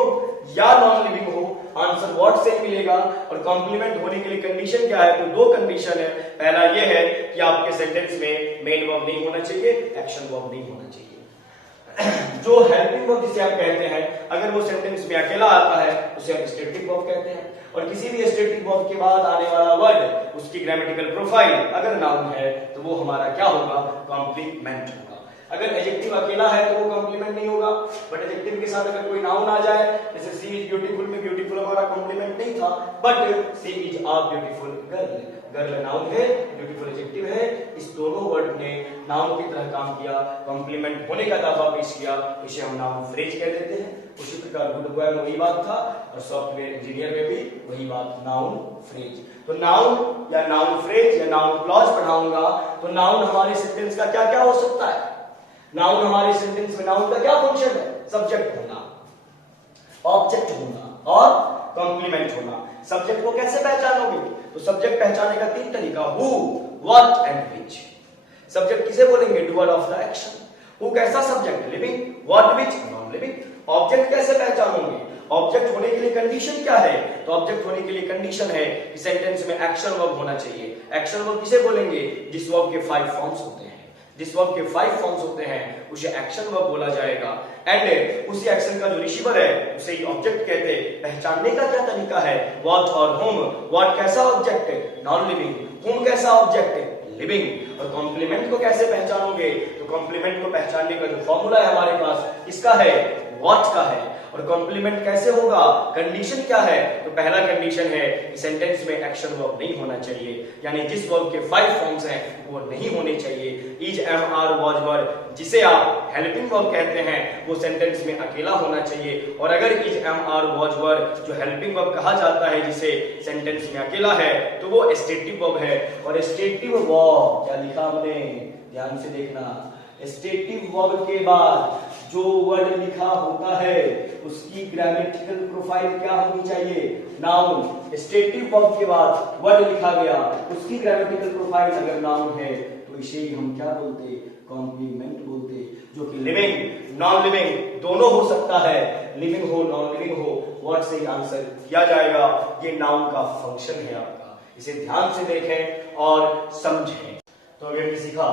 या नॉन लिविंग हो, आंसर व्हाट से ही मिलेगा। और कॉम्प्लीमेंट होने के लिए कंडीशन क्या है? तो 2 कंडीशन है। पहला ये है कि आपके सेंटेंस में मेन वर्ब नहीं होना चाहिए, एक्शन वर्ब नहीं होना चाहिए। जो हेल्पिंग वर्ब जिसे आप कहते हैं, अगर वो सेंटेंस में अकेला आता है उसे हम स्टेटिव वर्ब कहते हैं, और किसी भी स्टेटिव वर्ब के बाद आने वाला वर्ड उसकी ग्रामेटिकल प्रोफाइल अगर नाउन है तो वो हमारा क्या होगा? कॉम्प्लीमेंट होगा। अगर अगर एडजेक्टिव अकेला है तो वो कॉम्प्लीमेंट नहीं होगा, बट एडजेक्टिव के साथ अगर कोई नाउन आ जाए, जैसे सी इज ब्यूटीफुल में ब्यूटीफुल हमारा कॉम्प्लीमेंट नहीं था, but she is a beautiful girl, girl noun है, ब्यूटीफुल एडजेक्टिव है, इस दोनों वर्ड ने नाउन की तरह काम किया, कॉम्प्लीमेंट होने का दावा पेश किया, इसे हम नाउन फ्रेज कह देते हैं। उसी प्रकार गुड बॉय में वही बात था और सॉफ्टवेयर इंजीनियर में भी वही बात, नाउन फ्रेज। तो नाउन या नाउन फ्रेज या नाउन क्लॉज पढ़ाऊंगा तो नाउन हमारे सेंटेंस का क्या क्या हो सकता है। नाउन हमारे सेंटेंस में नाउन का क्या फंक्शन है, सब्जेक्ट होना, ऑब्जेक्ट होना और कॉम्प्लीमेंट होना। सब्जेक्ट को कैसे पहचानोगे, तो सब्जेक्ट पहचानने का 3 तरीका, who, what and which. Subject किसे बोलेंगे, doer of the action. Who कैसा subject, living, what which non living. Object कैसे पहचानोगे, ऑब्जेक्ट होने के लिए कंडीशन क्या है, तो ऑब्जेक्ट होने के लिए कंडीशन है कि सेंटेंस में एक्शन वर्ब होना चाहिए। एक्शन वर्ब किसे बोलेंगे, जिस वर्ब के 5 फॉर्म्स होते हैं, जिस वर्ब के 5 फॉर्म्स होते हैं उसे एक्शन वर्ब बोला जाएगा। एंड उसी एक्शन का जो रिसीवर है उसे ही ऑब्जेक्ट कहते हैं। पहचानने का क्या तरीका है, व्हाट और होम। व्हाट कैसा ऑब्जेक्ट है, नॉन लिविंग। होम कैसा ऑब्जेक्ट है, लिविंग। और कॉम्प्लीमेंट को कैसे पहचानोगे, तो कॉम्प्लीमेंट को पहचानने का जो फॉर्मूला है हमारे पास, इसका है, व्हाट का है। और कॉम्प्लीमेंट कैसे होगा, कंडीशन क्या है, तो पहला कंडीशन है कि सेंटेंस में एक्शन वर्ब नहीं होना चाहिए, यानी जिस वर्ब के 5 फॉर्म्स हैं वो नहीं होने चाहिए। इज, एम, आर, वाज, वर जिसे आप हेल्पिंग वर्ब कहते हैं वो सेंटेंस में अकेला होना चाहिए। और अगर इज, एम, आर, वाज, वर जो हेल्पिंग वर्ब कहा जाता है जिसे सेंटेंस में अकेला है तो वो स्टेटिव वर्ब है। और स्टेटिव वर्ब क्या लिखा हमने, ध्यान से देखना, स्टेटिव वर्ब के बाद जो वर्ड लिखा होता है उसकी ग्रामेटिकल प्रोफाइल क्या होनी चाहिए, नाउन। स्टेटिव वर्ब के बाद वर्ड लिखा गया उसकी ग्रामेटिकल प्रोफाइल अगर नाउन है तो इसे ही हम क्या बोलते, कॉम्प्लीमेंट बोलते, जो कि लिविंग नॉन लिविंग दोनों हो सकता है, लिविंग हो नॉन लिविंग हो, वर्ड से ही आंसर किया जाएगा। ये नाउन का फंक्शन है आपका, इसे ध्यान से देखें और समझें। तो अगर सीखा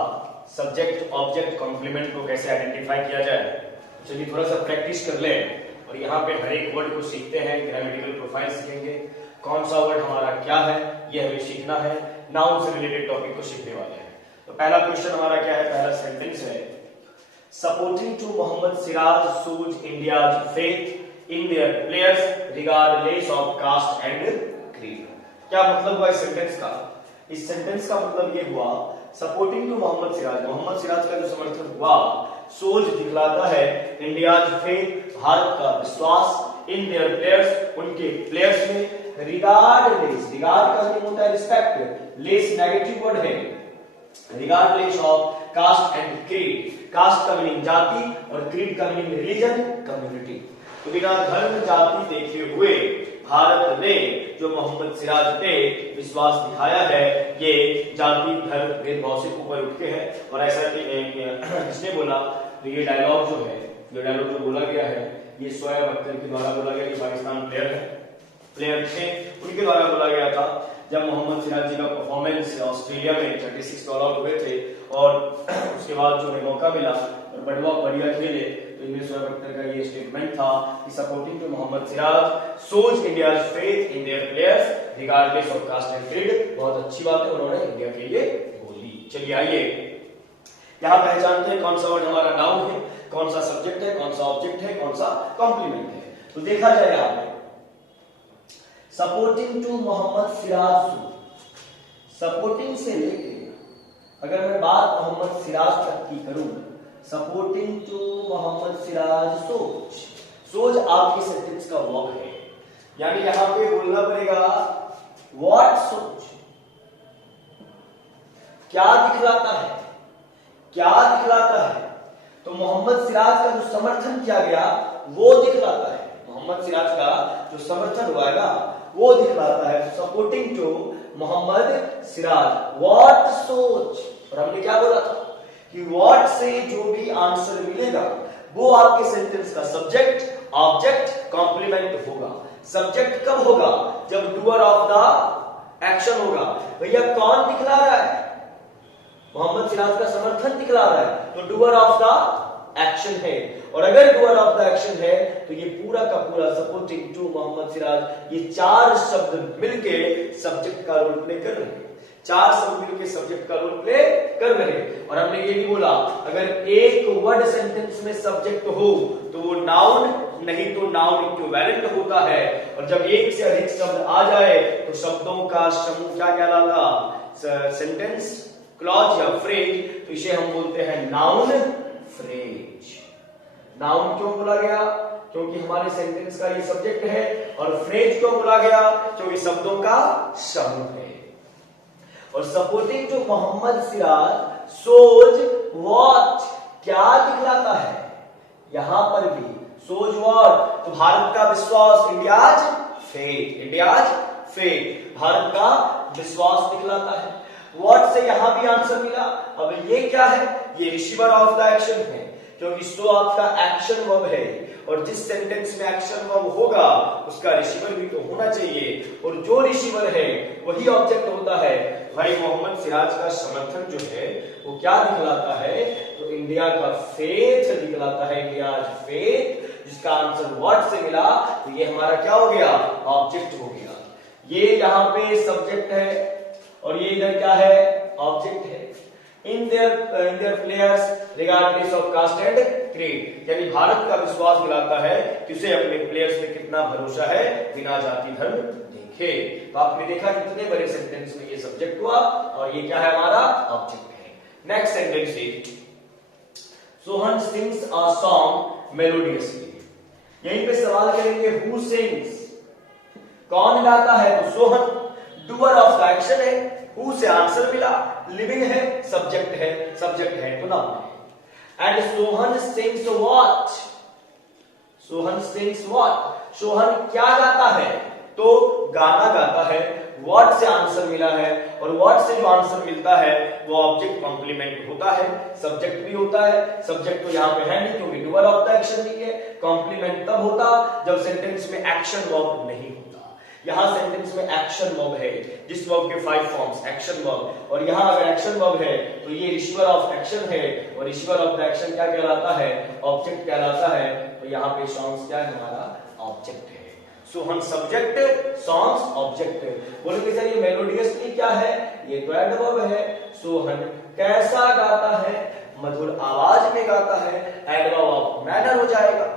सब्जेक्ट, ऑब्जेक्ट, कॉम्प्लीमेंट को कैसे आइडेंटिफाई किया जाए। चलिए थोड़ा सा प्रैक्टिस कर लें और यहाँ पे हर एक वर्ड को सीखते हैं, ग्रामेटिकल प्रोफाइल सीखेंगे, कौन सा वर्ड हमारा क्या है ये हमें सीखना है, नाउन से रिलेटेड टॉपिक को सीखने वाले हैं। तो पहला क्वेश्चन हमारा क्या है, पहला सेंटेंस है, supporting to Mohammed Siraj shows India's faith in their players regardless of caste and creed. क्या मतलब हुआ इस सेंटेंस का, इस सेंटेंस का मतलब ये हुआ, सपोर्टिंग टू मोहम्मद सिराज, मोहम्मद सिराज का जो समर्थन हुआ, सोच दिखलाता है, इंडियाज फेथ भारत का विश्वास, इन देयर प्लेयर्स उनके प्लेयर्स में, रिगार्डलेस, रिगार्ड का मीनिंग होता है रिस्पेक्ट, लेस नेगेटिव वर्ड है, regardless of caste and creed, caste का मीनिंग जाति और क्रीड का मीनिंग रिलीजन कम्युनिटी। तो बिना धर्म जाति देखे हुए भारत ने जो मोहम्मद सिराज पे विश्वास दिखाया है ये जाति धर्म भेदभाव से ऊपर उठ के है। और ऐसा किसने बोला, तो ये डायलॉग जो है, ये डायलॉग जो बोला गया है ये शोएब अख्तर के द्वारा बोला गया, पाकिस्तान प्लेयर थे उनके द्वारा बोला गया था जब मोहम्मद सिराज जी का परफॉर्मेंस ऑस्ट्रेलिया में 36 ऑल आउट हुए थे और उसके बाद जो उन्हें मौका मिला और बढ़िया खेले, तो इनमें शोएब अख्तर का ये स्टेटमेंट था कि supporting to Mohammed Siraj shows India's faith in their players regardless of caste and creed. बहुत अच्छी बात है, उन्होंने इंडिया के लिए बोली। चलिए आइए यहां पहचानते हैं कौन सा वर्ड हमारा नाउन है, कौन सा सब्जेक्ट है, कौन सा ऑब्जेक्ट है, कौन सा कॉम्प्लीमेंट है। तो देखा जाए यहाँ पे supporting to Mohammed Siraj, supporting से लेके अगर मैं बात मोहम्मद सिराज तक की करूं, सपोर्टिंग टू मोहम्मद सिराज सोच, सोच आपके सेंटेंस का वर्ब है, यानी यहां पे बोलना पड़ेगा व्हाट सोच, क्या दिखलाता है, क्या दिखलाता है। तो मोहम्मद सिराज का जो समर्थन किया गया वो दिखलाता है, मोहम्मद सिराज का जो समर्थन हुआ है ना वो दिखलाता है। Supporting to Mohammed Siraj what shows, और हमने क्या बोला था कि व्हाट से जो भी आंसर मिलेगा वो आपके सेंटेंस का सब्जेक्ट ऑब्जेक्ट कॉम्प्लीमेंट होगा। सब्जेक्ट कब होगा, जब डूअर ऑफ द एक्शन होगा। भैया कौन दिखला रहा है, मोहम्मद सिराज का समर्थन दिखला रहा है, तो डूअर ऑफ द एक्शन है। और अगर डूअर ऑफ द एक्शन है तो ये पूरा का पूरा सपोर्टिंग टू मोहम्मद सिराज, ये 4 शब्द मिलके सब्जेक्ट का रोल प्ले कर रहे हैं। चार सब मिलकर सब्जेक्ट का रोल प्ले कर रहे हैं। और हमने ये भी बोला अगर एक वर्ड सेंटेंस में सब्जेक्ट हो तो वो नाउन, नहीं तो नाउन इक्विवेलेंट होता है। और जब एक से अधिक शब्द आ जाए तो शब्दों का समूह क्या कहलाता, सेंटेंस, क्लॉज या फ्रेज, तो इसे हम बोलते हैं नाउन फ्रेज। नाउन क्यों बोला गया, क्योंकि हमारे सेंटेंस का ये सब्जेक्ट है। और फ्रेज क्यों बोला गया, क्योंकि शब्दों का समूह है। और supporting to Mohammed Siraj shows what, क्या दिखलाता है, यहां पर भी सोज व्हाट, तो भारत का विश्वास, India's faith, India's faith, Bharat का विश्वास दिखलाता है। व्हाट से यहां भी आंसर मिला। अब ये क्या है, ये रिसीवर ऑफ द एक्शन है, क्योंकि सो आपका एक्शन वर्ब है और जिस सेंटेंस में एक्शन वर्ब होगा उसका रिसीवर भी तो होना चाहिए, और जो रिसीवर है वही ऑब्जेक्ट होता है। भाई मोहम्मद सिराज का समर्थन जो है वो क्या दिखलाता है, तो इंडिया का फेथ दिखलाता है, इंडियाज फेथ, जिसका आंसर व्हाट से मिला, तो ये हमारा क्या हो गया, ऑब्जेक्ट हो गया। ये यहाँ पे सब्जेक्ट है और ये इधर क्या है, ऑब्जेक्ट है। In their players regardless of caste and creed, यानी भारत का विश्वास दिलाता है कि उसे अपने प्लेयर्स में कितना भरोसा है बिना जाति धर्म देखे। तो आपने देखा कितने बड़े सेंटेंस में ये सब्जेक्ट हुआ और ये क्या है, हमारा ऑब्जेक्ट है। Next sentence is Sohan sings a song melodiously. यहीं पे सवाल करेंगे हु सिंग्स, कौन गाता है, तो Sohan doer of the action है, हु से आंसर मिला, लिविंग है, सब्जेक्ट है तो नाउन है। And Sohan sings what, Sohan sings what, Sohan क्या गाता है, तो गाना गाता है। व्हाट से आंसर मिला है और व्हाट से जो आंसर मिलता है वो ऑब्जेक्ट कॉम्प्लीमेंट होता है, सब्जेक्ट भी होता है। सब्जेक्ट तो यहाँ पे है नहीं क्योंकि डूअर ऑफ द एक्शन नहीं है। कॉम्प्लीमेंट तब होता जब सेंटेंस में एक्शन वर्ब नहीं होता। यहां सेंटेंस में एक्शन वर्ब है, जिस वर्ब के 5 फॉर्म्स, एक्शन वर्ब, और यहां अगर एक्शन वर्ब है तो ये रिसीवर ऑफ एक्शन है, और रिसीवर ऑफ द एक्शन क्या कहलाता है, ऑब्जेक्ट कहलाता है। तो यहाँ पे सॉन्ग्स क्या है, हमारा ऑब्जेक्ट है। Sohan subject, songs object. बोलेंगे सर ये मेलोडियसली क्या है, ये तो एडवर्ब है। सोहन कैसा गाता है, मधुर आवाज में गाता है, एडवर्ब ऑफ मैनर हो जाएगा।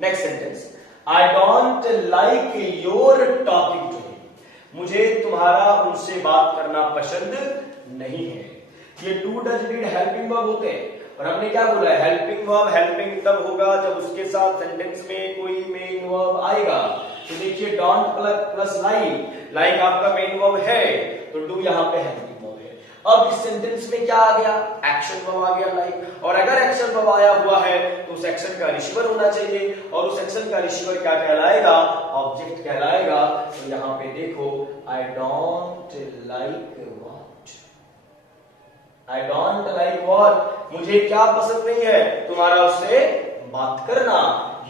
Next sentence, I don't like your talking to him, मुझे तुम्हारा उनसे बात करना पसंद नहीं है। ये do does did helping verb होते हैं और हमने क्या बोला है, हेल्पिंग वर्ब हेल्पिंग तब होगा जब उसके साथ सेंटेंस में कोई मेन वर्ब आएगा। तो देखिए डोंट प्लस लाइक, लाइक आपका मेन वर्ब है तो डू यहाँ पे हेल्पिंग वर्ब है। अब इस सेंटेंस में क्या आ गया, एक्शन वर्ब आ गया लाइक, और अगर एक्शन वर्ब आया हुआ है तो उस एक्शन का रिसीवर होना चाहिए, और उस एक्शन का रिसीवर क्या कहलाएगा, ऑब्जेक्ट कहलाएगा। तो यहाँ पे देखो I don't like what, I don't like what, मुझे क्या पसंद नहीं है, तुम्हारा उससे बात करना।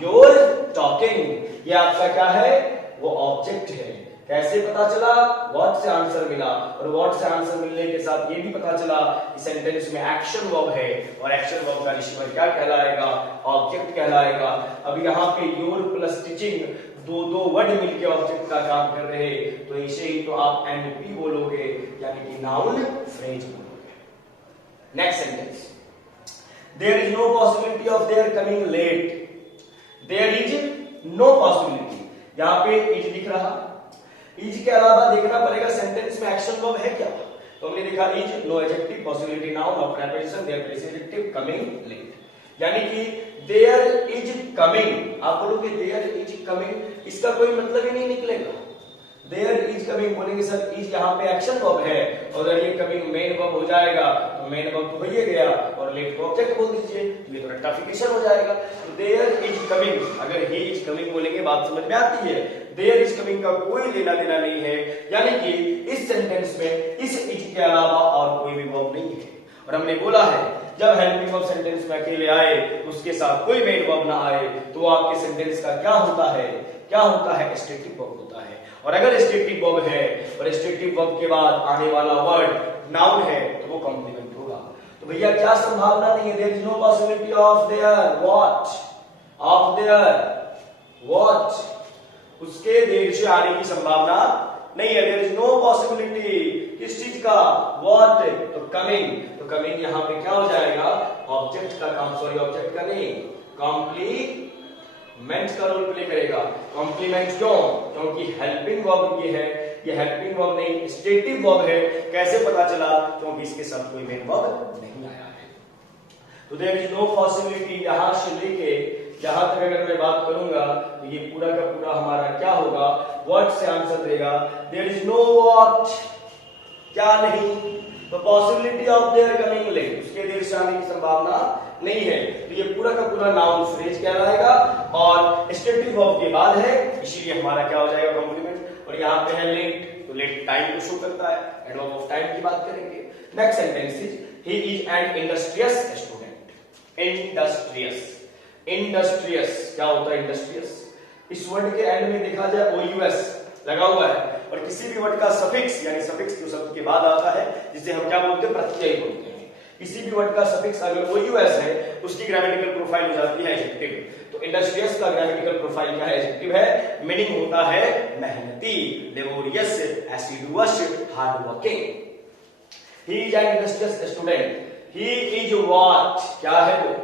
योर टॉकिंग, ये आपका क्या है, वो ऑब्जेक्ट है। कैसे पता चला, व्हाट से आंसर मिला, और व्हाट से आंसर मिलने के साथ ये भी पता चला कि सेंटेंस में एक्शन वर्ब है और एक्शन वर्ब का रिसीवर क्या कहलाएगा, ऑब्जेक्ट कहलाएगा। अब यहाँ पे योर प्लस टीचिंग, दो वर्ड मिलके ऑब्जेक्ट का काम कर रहे, तो इसे ही तो आप एनपी बोलोगे, यानी कि नाउन फ्रेज बोलोगे। Next sentence, there is no possibility of their coming late, there is no possibility, यहाँ पे इज दिख रहा, इज के अलावा देखना पड़ेगा सेंटेंस में एक्शन वर्ब है क्या। तो हमने देखा is, no adjective, possibility noun, और preposition there plus adjective, coming late, यानी कि देयर इज कमिंग। आप बोलोगे देयर इज कमिंग, इसका कोई मतलब ही नहीं निकलेगा। देयर इज कमिंग बोलेंगे सर इज यहाँ पे एक्शन वर्ब है, और अगर ये कमिंग मेन वर्ब हो जाएगा तो मेन वर्ब तो हो ही गया, और लेट को ऑब्जेक्ट बोल दीजिए, ये तो रेक्टिफिकेशन हो जाएगा। तो देयर इज कमिंग, अगर ही इज कमिंग बोलेंगे बात समझ में आती है। देयर इज कमिंग का कोई लेना देना नहीं है, यानी कि इस सेंटेंस में इस इज के अलावा और कोई भी वर्ब नहीं है। और हमने बोला है जब हेल्पिंग वर्ब सेंटेंस में अकेले आए उसके साथ कोई मेन वर्ब ना आए तो आपके सेंटेंस का क्या होता है, क्या होता है, स्टैटिक वर्ब होता है। और अगर स्टैटिक वर्ब है और स्टैटिक वर्ब के बाद आने वाला वर्ड नाउन है तो वो कॉम्प्लीमेंट होगा। तो भैया क्या संभावना नहीं है, there is no possibility of their what, of their what, उसके देर से आने की संभावना नहीं है, देयर इज नो पॉसिबिलिटी। किस चीज का? व्हाट, तो कमिंग। तो कमिंग यहां पे क्या हो जाएगा? ऑब्जेक्ट का काम, सॉरी ऑब्जेक्ट का नहीं, कॉम्प्लीमेंट का रोल प्ले करेगा। कॉम्प्लीमेंट क्यों? क्योंकि हेल्पिंग वर्ब ये है, ये हेल्पिंग वर्ब नहीं स्टेटिव वर्ब है। कैसे पता चला? क्योंकि इसके साथ कोई मेन वर्ब नहीं आया है। तो देयर इज नो पॉसिबिलिटी, यहां से लेके यहां तक अगर मैं बात करूंगा तो ये पूरा का पूरा हमारा क्या होगा? व्हाट से आंसर देगा। देयर इज नो व्हाट, क्या नहीं, तो possibility of their coming late, उसके देर से आने की संभावना नहीं है। तो ये पूरा का पूरा नाउन फ्रेज कहलाएगा और स्टेटिव वर्ब के बाद है, इसीलिए हमारा क्या हो जाएगा? कॉम्प्लीमेंट। और यहाँ पे है लेट, तो लेट टाइम को शो करता है, एडवर्ब ऑफ टाइम की बात करेंगे। Next sentence is he is an industrious student. Industrious, industrious क्या होता है? इंडस्ट्रियस। इस वर्ड के एंड में देखा जाए OUS लगा हुआ है, और किसी भी वर्ड का सफिक्स यानी सफिक्स जो शब्द के बाद आता है जिसे हम क्या बोलते हैं? प्रत्यय बोलते हैं। किसी भी वर्ड का सफिक्स अगर OUS है उसकी ग्रामेटिकल प्रोफाइल हो जाती है एडजेक्टिव। तो इंडस्ट्रियस का ग्रामेटिकल प्रोफाइल क्या है? एडजेक्टिव है। मीनिंग होता है मेहनती, laborious, assiduous, hard working. He is an industrious student. He is what, क्या है वो?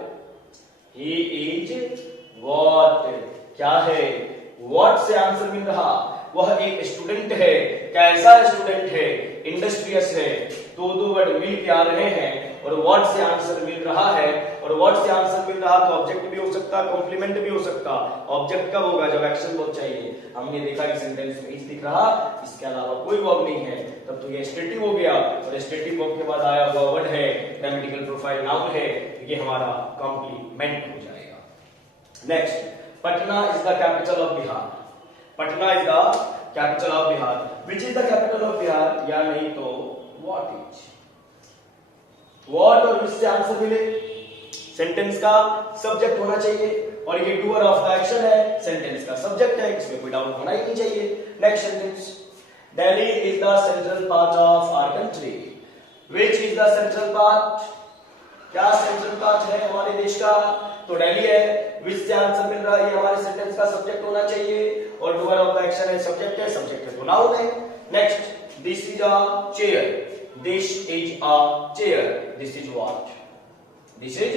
He is what, क्या है? What से आंसर मिल रहा, वह एक स्टूडेंट है। कैसा स्टूडेंट है? इंडस्ट्रियस है। दो वर्ड मिल के आ रहे हैं और what से आंसर मिल रहा है, और what से आंसर मिल रहा तो ऑब्जेक्ट भी हो सकता, कॉम्प्लीमेंट भी हो सकता। ऑब्जेक्ट कब होगा? जब एक्शन वर्ब चाहिए। हमने देखा कि सेंटेंस में इज दिख रहा, इसके अलावा कोई वर्ब नहीं है, तब तो ये स्टेटिव हो गया, और स्टेटिव वर्ब के बाद आया हुआ वर्ड है, ग्रामेटिकल प्रोफाइल नाउन है, ये हमारा कॉम्प्लीमेंट हो जाएगा। Next, Patna is the capital of Bihar. Patna is the capital of Bihar. Which is the capital of Bihar, या नहीं तो व्हाट इज। व्हाट और विच से आंसर मिले, सेंटेंस का सब्जेक्ट होना चाहिए, और ये डूअर ऑफ द एक्शन है, सेंटेंस का सब्जेक्ट है, इसमें कोई डाउट होना ही नहीं चाहिए। Next sentence, Delhi is the central part of our country. Which is the central part, क्या सेंट्रल पार्ट है हमारे देश का? तो दिल्ली है। विच से आंसर मिल रहा है, ये हमारे सेंटेंस का सब्जेक्ट होना चाहिए, और डूअर ऑफ द एक्शन है, सब्जेक्ट है तो नाउन है। Next, this is a chair. This is a chair. This is what, this is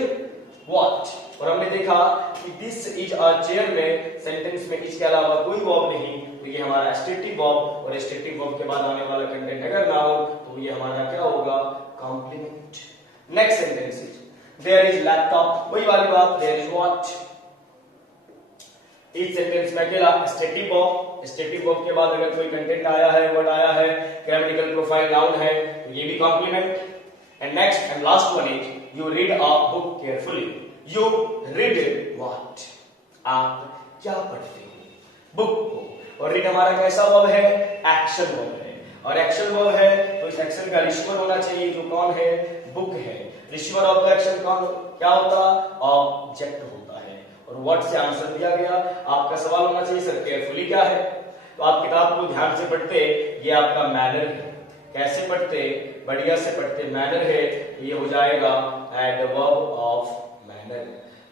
what. और हमने देखा कि दिस इज अ चेयर में सेंटेंस में इसके अलावा कोई वर्ब नहीं, तो ये हमारा स्टेटिव वर्ब, और स्टेटिव वर्ब के बाद आने वाला कंटेंट अगर नाउन तो ये हमारा क्या होगा? Complement. Next sentence is there is laptop. वही वाली बात, देयर इज व्हाट। इस सेंटेंस में अकेला स्टेटिव वर्ब, स्टेटिव वर्ब के बाद अगर कोई कंटेंट आया है, वर्ड आया है, ग्रामेटिकल प्रोफाइल नाउन है, तो ये भी complement. And next and last one is you read a book carefully. You read what, आप क्या पढ़ते हो? बुक को। और रीड हमारा कैसा वर्ब है? एक्शन वर्ब है, और एक्शन वर्ब है तो इस एक्शन का रिसीवर होना चाहिए, जो कौन है? बुक है। रिसीवर ऑफ द एक्शन कौन, क्या होता? ऑब्जेक्ट होता है। और व्हाट से आंसर दिया गया। आपका सवाल होना चाहिए सर केयरफुली क्या है? तो आप किताब को ध्यान से पढ़ते, ये आपका मैनर है। कैसे पढ़ते? बढ़िया से पढ़ते, मैनर है, तो ये हो जाएगा एडवर्ब ऑफ मैनर।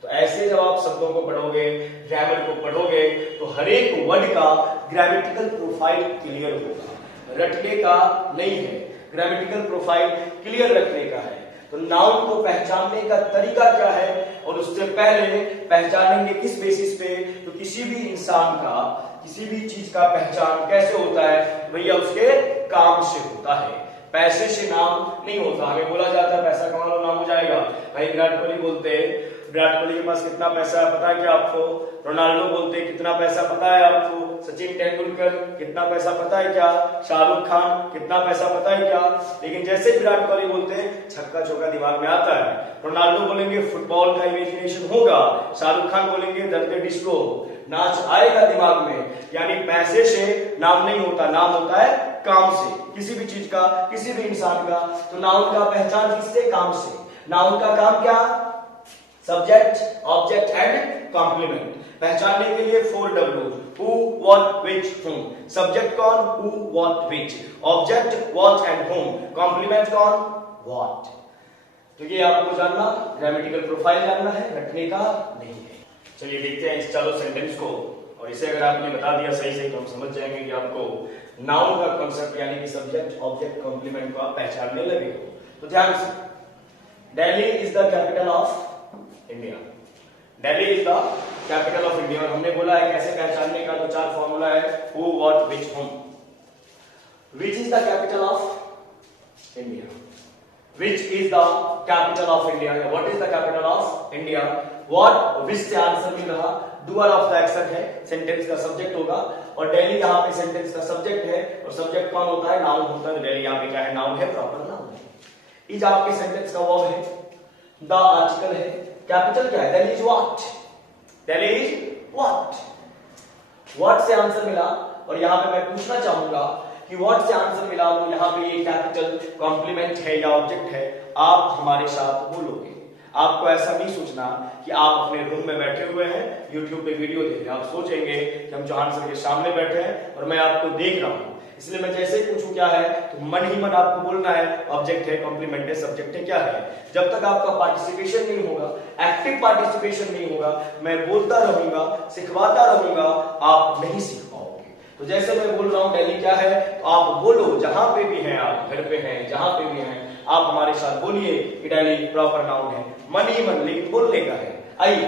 तो ऐसे जब आप शब्दों को पढ़ोगे, ग्रामर को पढ़ोगे, तो हर एक वर्ड का ग्रामेटिकल प्रोफाइल क्लियर होगा। रटने का नहीं है, ग्रामेटिकल प्रोफाइल क्लियर रखने का है। तो नाउन को पहचानने का तरीका क्या है, और उससे पहले पहचानेंगे किस बेसिस पे? तो किसी भी इंसान का, किसी भी चीज का पहचान कैसे होता है? भैया उसके काम से होता है, पैसे से नाम नहीं होता। हमें बोला जाता है पैसा कमा लो नाम हो जाएगा। भाई विराट कोहली बोलते हैं, विराट कोहली के पास कितना पैसा है पता है क्या आपको? रोनाल्डो बोलते हैं कितना पैसा पता है आपको? सचिन तेंदुलकर कितना पैसा पता है क्या? शाहरुख खान कितना पैसा पता है क्या? लेकिन जैसे विराट कोहली बोलते हैं छक्का चौका दिमाग में आता है। रोनाल्डो बोलेंगे फुटबॉल का इमेजिनेशन होगा। शाहरुख खान बोलेंगे दर्द डिस्को, नाच आएगा दिमाग में। यानी पैसे से नाम नहीं होता, नाम होता है काम से। किसी भी चीज का, किसी भी इंसान का। तो नाउन का पहचान किससे? काम से। नाउन का काम क्या? Subject, object and complement. पहचानने के लिए 4W, who, what, which, whom। Subject कौन? Who, what, which. Object what and whom। Complement कौन? व्हाट। तो ये आपको जानना, ग्रामेटिकल प्रोफाइल जानना है, रखने का नहीं है। चलिए देखते हैं इस चारों सेंटेंस को, और इसे अगर आपने बता दिया सही सही तो हम समझ जाएंगे कि आपको नाउन का कॉन्सेप्ट यानी कि सब्जेक्ट ऑब्जेक्ट कॉम्प्लीमेंट को आप पहचानने लगे हो। तो ध्यान से, Delhi is the capital of India. Delhi is the capital of India. और हमने बोला है कैसे पहचानने का, तो 4 फॉर्मूला है, who what which home. Which is the capital of India, which is the capital of India, what is the capital of India. What which से आंसर मिल रहा, डूअर ऑफ द एक्शन है, सेंटेंस का सब्जेक्ट होगा, और दिल्ली यहाँ पे सेंटेंस का सब्जेक्ट है, और सब्जेक्ट कौन होता है, नाउन होता है। दिल्ली यहाँ पे क्या है, नाउन है, प्रॉपर नाउन है। इज आपके सेंटेंस का वर्ब है, द आर्टिकल है, कैपिटल क्या है, Delhi is what, Delhi is what. What से आंसर मिला, और यहाँ पे मैं पूछना चाहूंगा कि व्हाट से आंसर मिला, तो यहाँ पे ये कैपिटल कॉम्प्लीमेंट है या ऑब्जेक्ट है, आप हमारे साथ बोलोगे। आपको ऐसा नहीं सोचना कि आप अपने रूम में बैठे हुए हैं, YouTube पे वीडियो देख रहे हैं, आप सोचेंगे कि हम चौहान सर के सामने बैठे हैं और मैं आपको देख रहा हूं, इसलिए मैं जैसे ही पूछूं क्या है, तो मन ही मन आपको बोलना है ऑब्जेक्ट है, कॉम्प्लीमेंट है, सब्जेक्ट है, क्या है। जब तक आपका पार्टिसिपेशन नहीं होगा, एक्टिव पार्टिसिपेशन नहीं होगा, मैं बोलता रहूंगा, सिखवाता रहूंगा, आप नहीं सीख पाओगे। तो जैसे मैं बोल रहा हूं दिल्ली क्या है, तो आप बोलो, जहां पे भी हैं आप, घर पे हैं, जहां पे भी हैं, आप हमारे साथ बोलिए कि दिल्ली प्रॉपर नाउन है, मन ही मन, लेकिन बोलने का है। आइए,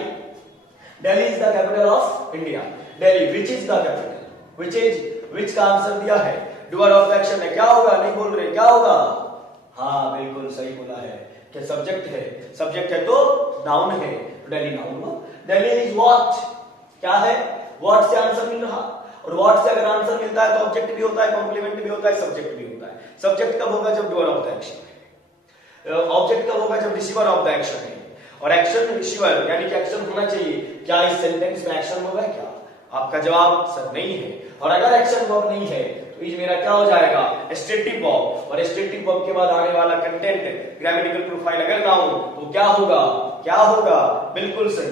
Delhi is the capital of India. Delhi which is the capital, which is, which का आंसर दिया है, डूअर ऑफ एक्शन है, क्या होगा, नहीं बोल रहे, क्या होगा, हाँ बिल्कुल सही बोला है, क्या सब्जेक्ट है, सब्जेक्ट है तो नाउन है, तो दिल्ली नाउन हुआ। दिल्ली इज व्हाट, क्या है, व्हाट से आंसर मिल रहा, और व्हाट से अगर आंसर मिलता है तो ऑब्जेक्ट भी होता है, कॉम्प्लीमेंट भी होता है, सब्जेक्ट भी होता है। सब्जेक्ट कब होगा, जब डूअर ऑफ द एक्शन है, ऑब्जेक्ट कब होगा, जब रिसीवर ऑफ द एक्शन है, और एक्शन रिसीवर यानी कि एक्शन होना चाहिए। क्या इस सेंटेंस में एक्शन होगा क्या, आपका जवाब सर नहीं है। और अगर एक्शन वर्ब नहीं है तो इज मेरा क्या हो जाएगा, स्टेटिक वर्ब, और स्टेटिक वर्ब के बाद आने वाला कंटेंट, ग्रामेटिकल प्रोफाइल अगर ना हो तो क्या होगा, क्या होगा, बिल्कुल सही,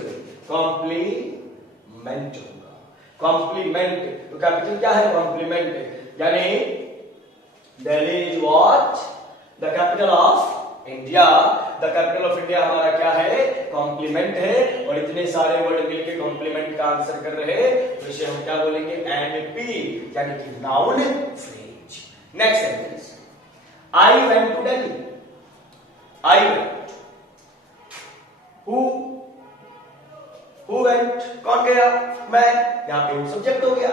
कॉम्प्लीमेंट होगा, कॉम्प्लीमेंट। तो कैपिटल क्या है, कॉम्प्लीमेंट, यानी Delhi is what, the capital of India. The capital of India हमारा क्या है, कॉम्प्लीमेंट है, और इतने सारे वर्ड मिलकर कॉम्प्लीमेंट का आंसर कर रहे हैं, तो इसे हम क्या बोलेंगे, एनपी, यानी कि noun phrase. Next sentence, I went to Delhi, I went, who went, कौन गया, मैं, यहां पे सब्जेक्ट हो गया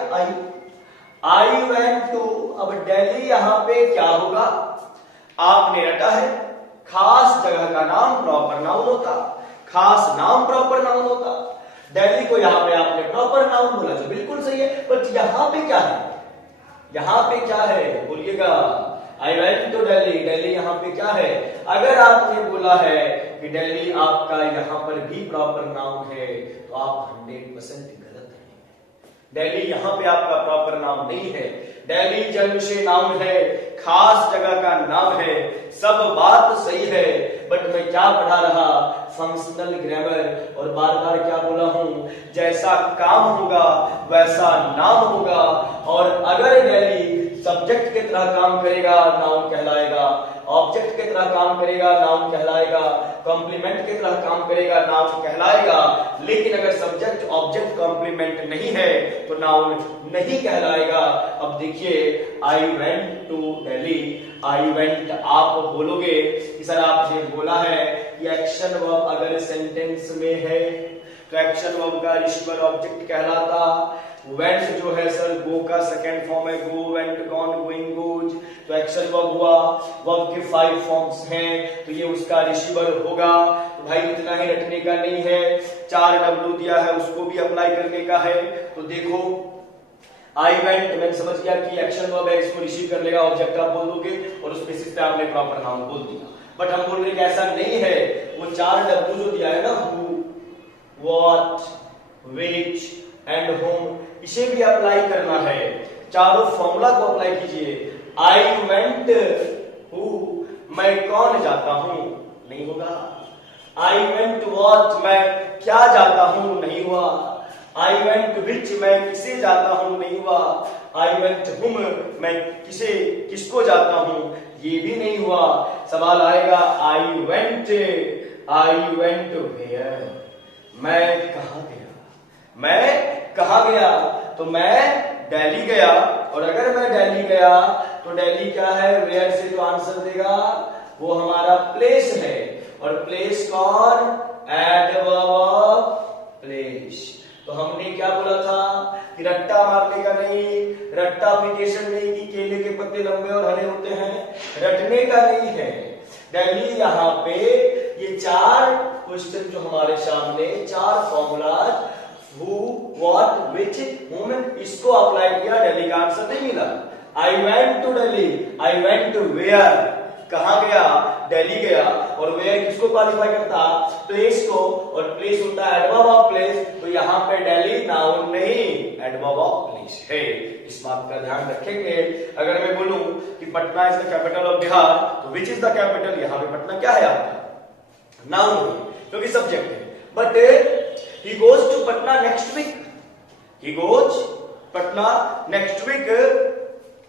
आई वेंट टू। अब दिल्ली यहां पे क्या होगा, आपने रटा है, खास जगह का नाम प्रॉपर नाउन होता, खास नाम प्रॉपर नाउन होता। दिल्ली को यहां पे आपने प्रॉपर नाउन बोला, जो बिल्कुल सही है, पर यहां पे क्या है, यहां पे क्या है, बोलिएगा, I went to Delhi, Delhi यहां पे क्या है। अगर आपने बोला है कि दिल्ली आपका यहां पर भी प्रॉपर नाउन है, तो आप 100% गलत हैं। दिल्ली यहां पे आपका प्रॉपर नाउन नहीं है, दिल्ली जन्म से नाउन है, खास जगह का नाम है, सब बात सही है, बट मैं क्या पढ़ा रहा, फंक्शनल ग्रामर, और बार बार क्या बोला हूं, जैसा काम होगा वैसा नाम होगा। और अगर दिल्ली सब्जेक्ट की तरह काम करेगा, नाउन कहलाएगा, ऑब्जेक्ट की तरह काम करेगा, नाउन कहलाएगा, कॉम्प्लीमेंट की तरह काम करेगा, नाउन कहलाएगा। लेकिन अगर सब्जेक्ट ऑब्जेक्ट कॉम्प्लीमेंट नहीं है तो नाउन नहीं कहलाएगा। अब देखिए, I went to Delhi, I went, आप बोलोगे कि सर आपने बोला है कि एक्शन वर्ब अगर सेंटेंस में है तो एक्शन वर्ब का रिसीवर ऑब्जेक्ट कहलाता। वेंट जो है सर गो का सेकंड फॉर्म है, गो, वेंट, गॉन, गोइंग, गोज, तो एक्शन वर्ब हुआ। वर्ब के 5 फॉर्म्स हैं, तो ये उसका रिसीवर होगा। तो भाई इतना ही रटने का नहीं है, 4 W दिया है उसको भी अप्लाई करने का है। तो देखो, आई वेंट, मैंने समझ गया कि एक्शन वर्ब है, इसको रिसीव कर लेगा, ऑब्जेक्ट आप बोल दोगे, और उस बेसिस पे आपने प्रॉपर नाउन बोल दिया। बट हम बोल रहे हैं कि ऐसा नहीं है, वो 4 W जो दिया है ना, who, what, which and home, इसे भी अप्लाई करना है। चारों फॉर्मूला को अप्लाई कीजिए। आई वेंट, हु, मैं कौन जाता हूं, नहीं होगा। आई वेंट व्हाट, मैं क्या जाता हूं, नहीं हुआ। आई वेंट विच, मैं किसे जाता हूं, नहीं हुआ। आई वेंट हुम, मैं किसे, किसको जाता हूं, ये भी नहीं हुआ। सवाल आएगा आई वेंट वेयर, मैं कहां गया, मैं कहां गया। तो मैं दिल्ली गया, और अगर मैं दिल्ली गया तो दिल्ली क्या है, वेयर से जो आंसर देगा वो हमारा प्लेस है, और प्लेस कौन, एडवर्ब ऑफ प्लेस। तो हमने क्या बोला था कि रट्टा मारने का नहीं, रट्टाफिकेशन नहीं कि केले के पत्ते लंबे और हरे होते हैं, रटने का नहीं है। दिल्ली यहाँ पे ये 4 क्वेश्चन जो हमारे सामने, 4 formulas, who, what, which, whom, इसको अप्लाई किया, दिल्ली का आंसर नहीं मिला। I went to Delhi, I went to where, कहां गया, दिल्ली गया, और वेयर किसको क्वालिफाई करता, प्लेस को, और प्लेस होता है एडवर्ब ऑफ प्लेस, तो यहां पे दिल्ली नाउन नहीं एडवर्ब ऑफ प्लेस है। इस बात का ध्यान रखेंगे। अगर मैं बोलूं कि Patna is the capital of Bihar, तो विच इज द कैपिटल, यहां पे पटना क्या है आपका, नाउन है क्योंकि सब्जेक्ट है। But he goes to Patna next week, he goes Patna next week,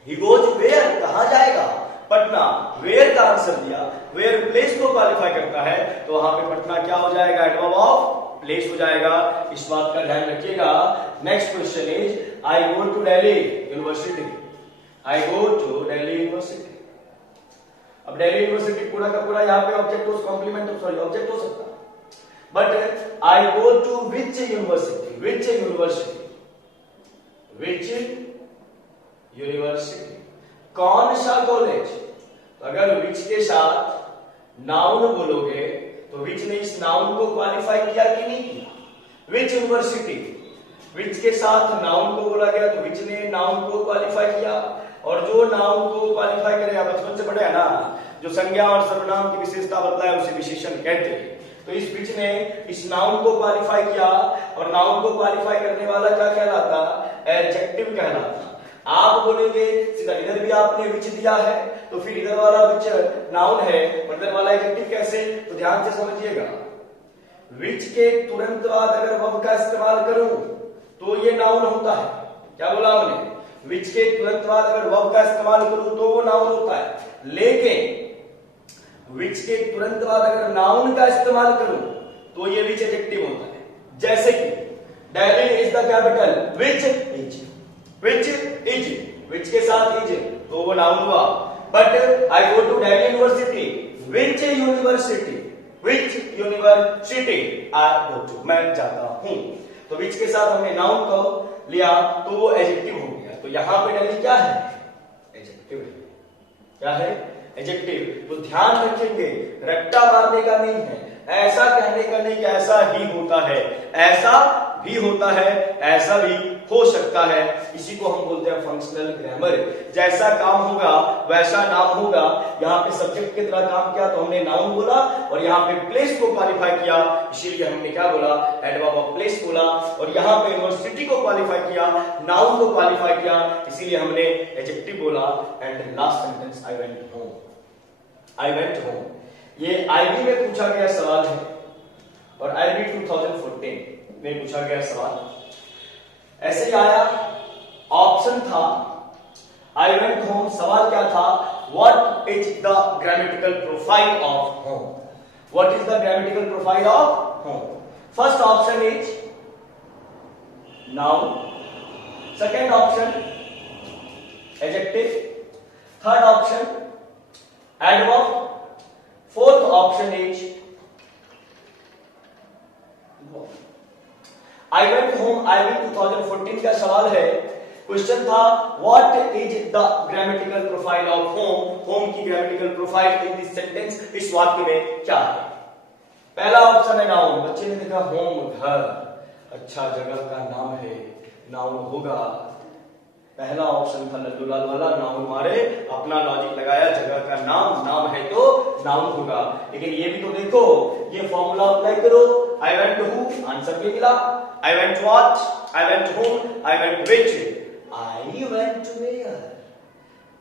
he goes where, कहां जाएगा, पटना, वेयर का आंसर दिया, वेयर प्लेस को क्वालिफाई करता है, तो वहां पे पटना क्या हो जाएगा, एडवर्ब ऑफ प्लेस हो जाएगा। इस बात का ध्यान रखिएगा। Next question is, I go to Delhi University, I go to Delhi University. अब दिल्ली यूनिवर्सिटी पूरा का पूरा यहाँ पे ऑब्जेक्ट हो, कॉम्प्लीमेंट सॉरी ऑब्जेक्ट हो सकता, but I go to which university, which university, which university, कौन सा कॉलेज। तो अगर विच के साथ नाउन बोलोगे तो विच ने इस नाउन को क्वालिफाई किया कि नहीं किया, विच यूनिवर्सिटी, विच के साथ नाउन को बोला गया तो विच ने नाउन को क्वालिफाई किया, और जो नाउन को क्वालिफाई करेगा, बचपन से पढ़े है ना, जो संज्ञा और सर्वनाम की विशेषता बताया उसे विशेषण कहते हैं। तो इस विच ने इस नाउन को क्वालिफाई किया, और नाउन को क्वालिफाई करने वाला क्या कहलाता, एडजेक्टिव कहलाता। आप बोलेंगे सीधा इधर भी आपने विच दिया है, तो फिर इधर वाला विच नाउन है, इधर वाला एडजेक्टिव कैसे, तो ध्यान से समझिएगा। विच के तुरंत बाद अगर वर्ब का इस्तेमाल करूं तो ये नाउन होता है, क्या बोला हमने, विच के तुरंत बाद अगर वर्ब का इस्तेमाल करूं तो वो नाउन होता है, लेकिन विच के तुरंत बाद अगर नाउन का इस्तेमाल करूं तो ये विच एडजेक्टिव होता है। जैसे कि Delhi is the capital, which is, which is, which के साथ इज तो वो नाउन हुआ। But I go to Delhi university, which university, which university I go to, मैं जाता हूं। तो विच के साथ हमने नाउन को लिया तो वो एडजेक्टिव हो गया। तो यहां पे दिल्ली क्या है, एडजेक्टिव है, क्या है, एडजेक्टिव। तो ध्यान रखेंगे, रट्टा मारने का नहीं है, ऐसा कहने का नहीं कि ऐसा ही होता है, ऐसा भी होता है, ऐसा भी हो सकता है। इसी को हम बोलते हैं फंक्शनल ग्रामर। जैसा काम होगा वैसा नाम होगा। यहाँ पे सब्जेक्ट की तरह काम किया तो हमने नाउन बोला, और यहाँ पे प्लेस को क्वालिफाई किया, इसीलिए हमने क्या बोला, एडवर्ब ऑफ प्लेस बोला। और यहाँ पे यूनिवर्सिटी को क्वालिफाई किया, नाउन को क्वालिफाई किया, इसीलिए हमने एडजेक्टिव बोला। And last sentence, I went home, I went home. ये आईबी में पूछा गया सवाल है, और आईबी 2014 में पूछा गया सवाल ऐसे ही आया। ऑप्शन था आई वेंट होम, सवाल क्या था, what is the grammatical profile of home, what is the grammatical profile of home. First option is noun, second option adjective, third option adverb, fourth option is I went home. IB 2014 का सवाल है, क्वेश्चन था what is the grammatical profile of home, home की grammatical profile in this sentence, इस वाक्य में क्या है। पहला ऑप्शन है नाउन, बच्चे ने देखा होम घर, अच्छा जगह का नाम है, नाउन होगा। पहला ऑप्शन था लल्लू लाल वाला, नाउन मारे, अपना लॉजिक लगाया, जगह का नाम, नाम है तो नाउन होगा। लेकिन ये भी तो देखो, ये फॉर्मूला अप्लाई करो, आई वेंट हू, आंसर क्या मिला, I went what, I went home, I went which, I went where,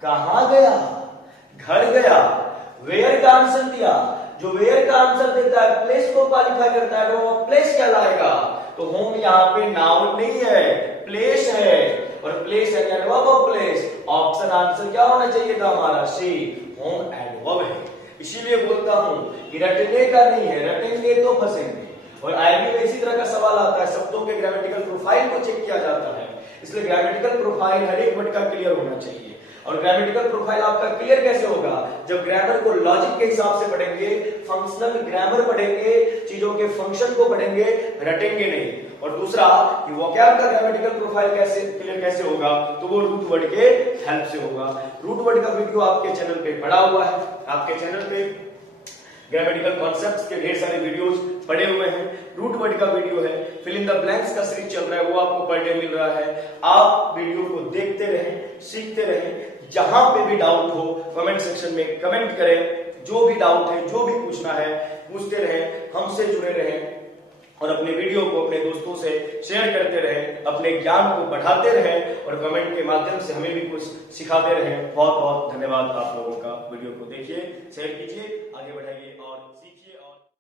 कहां गया, घर गया। वेयर का आंसर दिया, जो वेयर का आंसर देता है प्लेस को क्वालिफाई करता है, वो प्लेस कहलाएगा। तो होम यहाँ पे नाउन नहीं है, प्लेस है, और प्लेस है adverb of place. Option answer क्या होना चाहिए था हमारा, सी, होम एडवर्ब है। इसीलिए बोलता हूं कि रटने का नहीं है, रटेंगे तो फंसेंगे। और आईबी में इसी तरह का सवाल आता है, शब्दों के ग्रामेटिकल प्रोफाइल को चेक किया जाता है। इसलिए ग्रामेटिकल प्रोफाइल हर एक वर्ड का क्लियर होना चाहिए। और ग्रामेटिकल प्रोफाइल आपका क्लियर कैसे होगा? जब ग्रामर को लॉजिक के हिसाब से पढ़ेंगे, फंक्शनल ग्रामर पढ़ेंगे, चीजों के फंक्शन को पढ़ेंगे, रटेंगे नहीं। और दूसरा कि वोकैब का ग्रामेटिकल प्रोफाइल कैसे क्लियर कैसे होगा? तो वो रूट वर्ड के हेल्प से होगा। रूट वर्ड का वीडियो आपके चैनल पे पड़ा हुआ है। आपके चैनल पे ग्रामेटिकल कॉन्सेप्ट्स के ढेर सारे वीडियोस पड़े हुए हैं। रूट वर्ड का वीडियो है, फिल इन द ब्लैंक्स का सीरीज चल रहा है, वो आपको पढ़ने मिल रहा है। आप वीडियो को देखते रहें, सीखते रहें। जहां पे भी डाउट हो कमेंट सेक्शन में कमेंट करें। जो भी डाउट है, जो भी पूछना है, पूछते रहें, हमसे जुड़े रहें और अपने वीडियो को अपने दोस्तों से शेयर करते रहें, अपने ज्ञान को बढ़ाते रहें और कमेंट के माध्यम से हमें भी कुछ सिखाते रहें। बहुत बहुत धन्यवाद आप लोगों का। वीडियो को देखिए, शेयर कीजिए, आगे बढ़ाइए और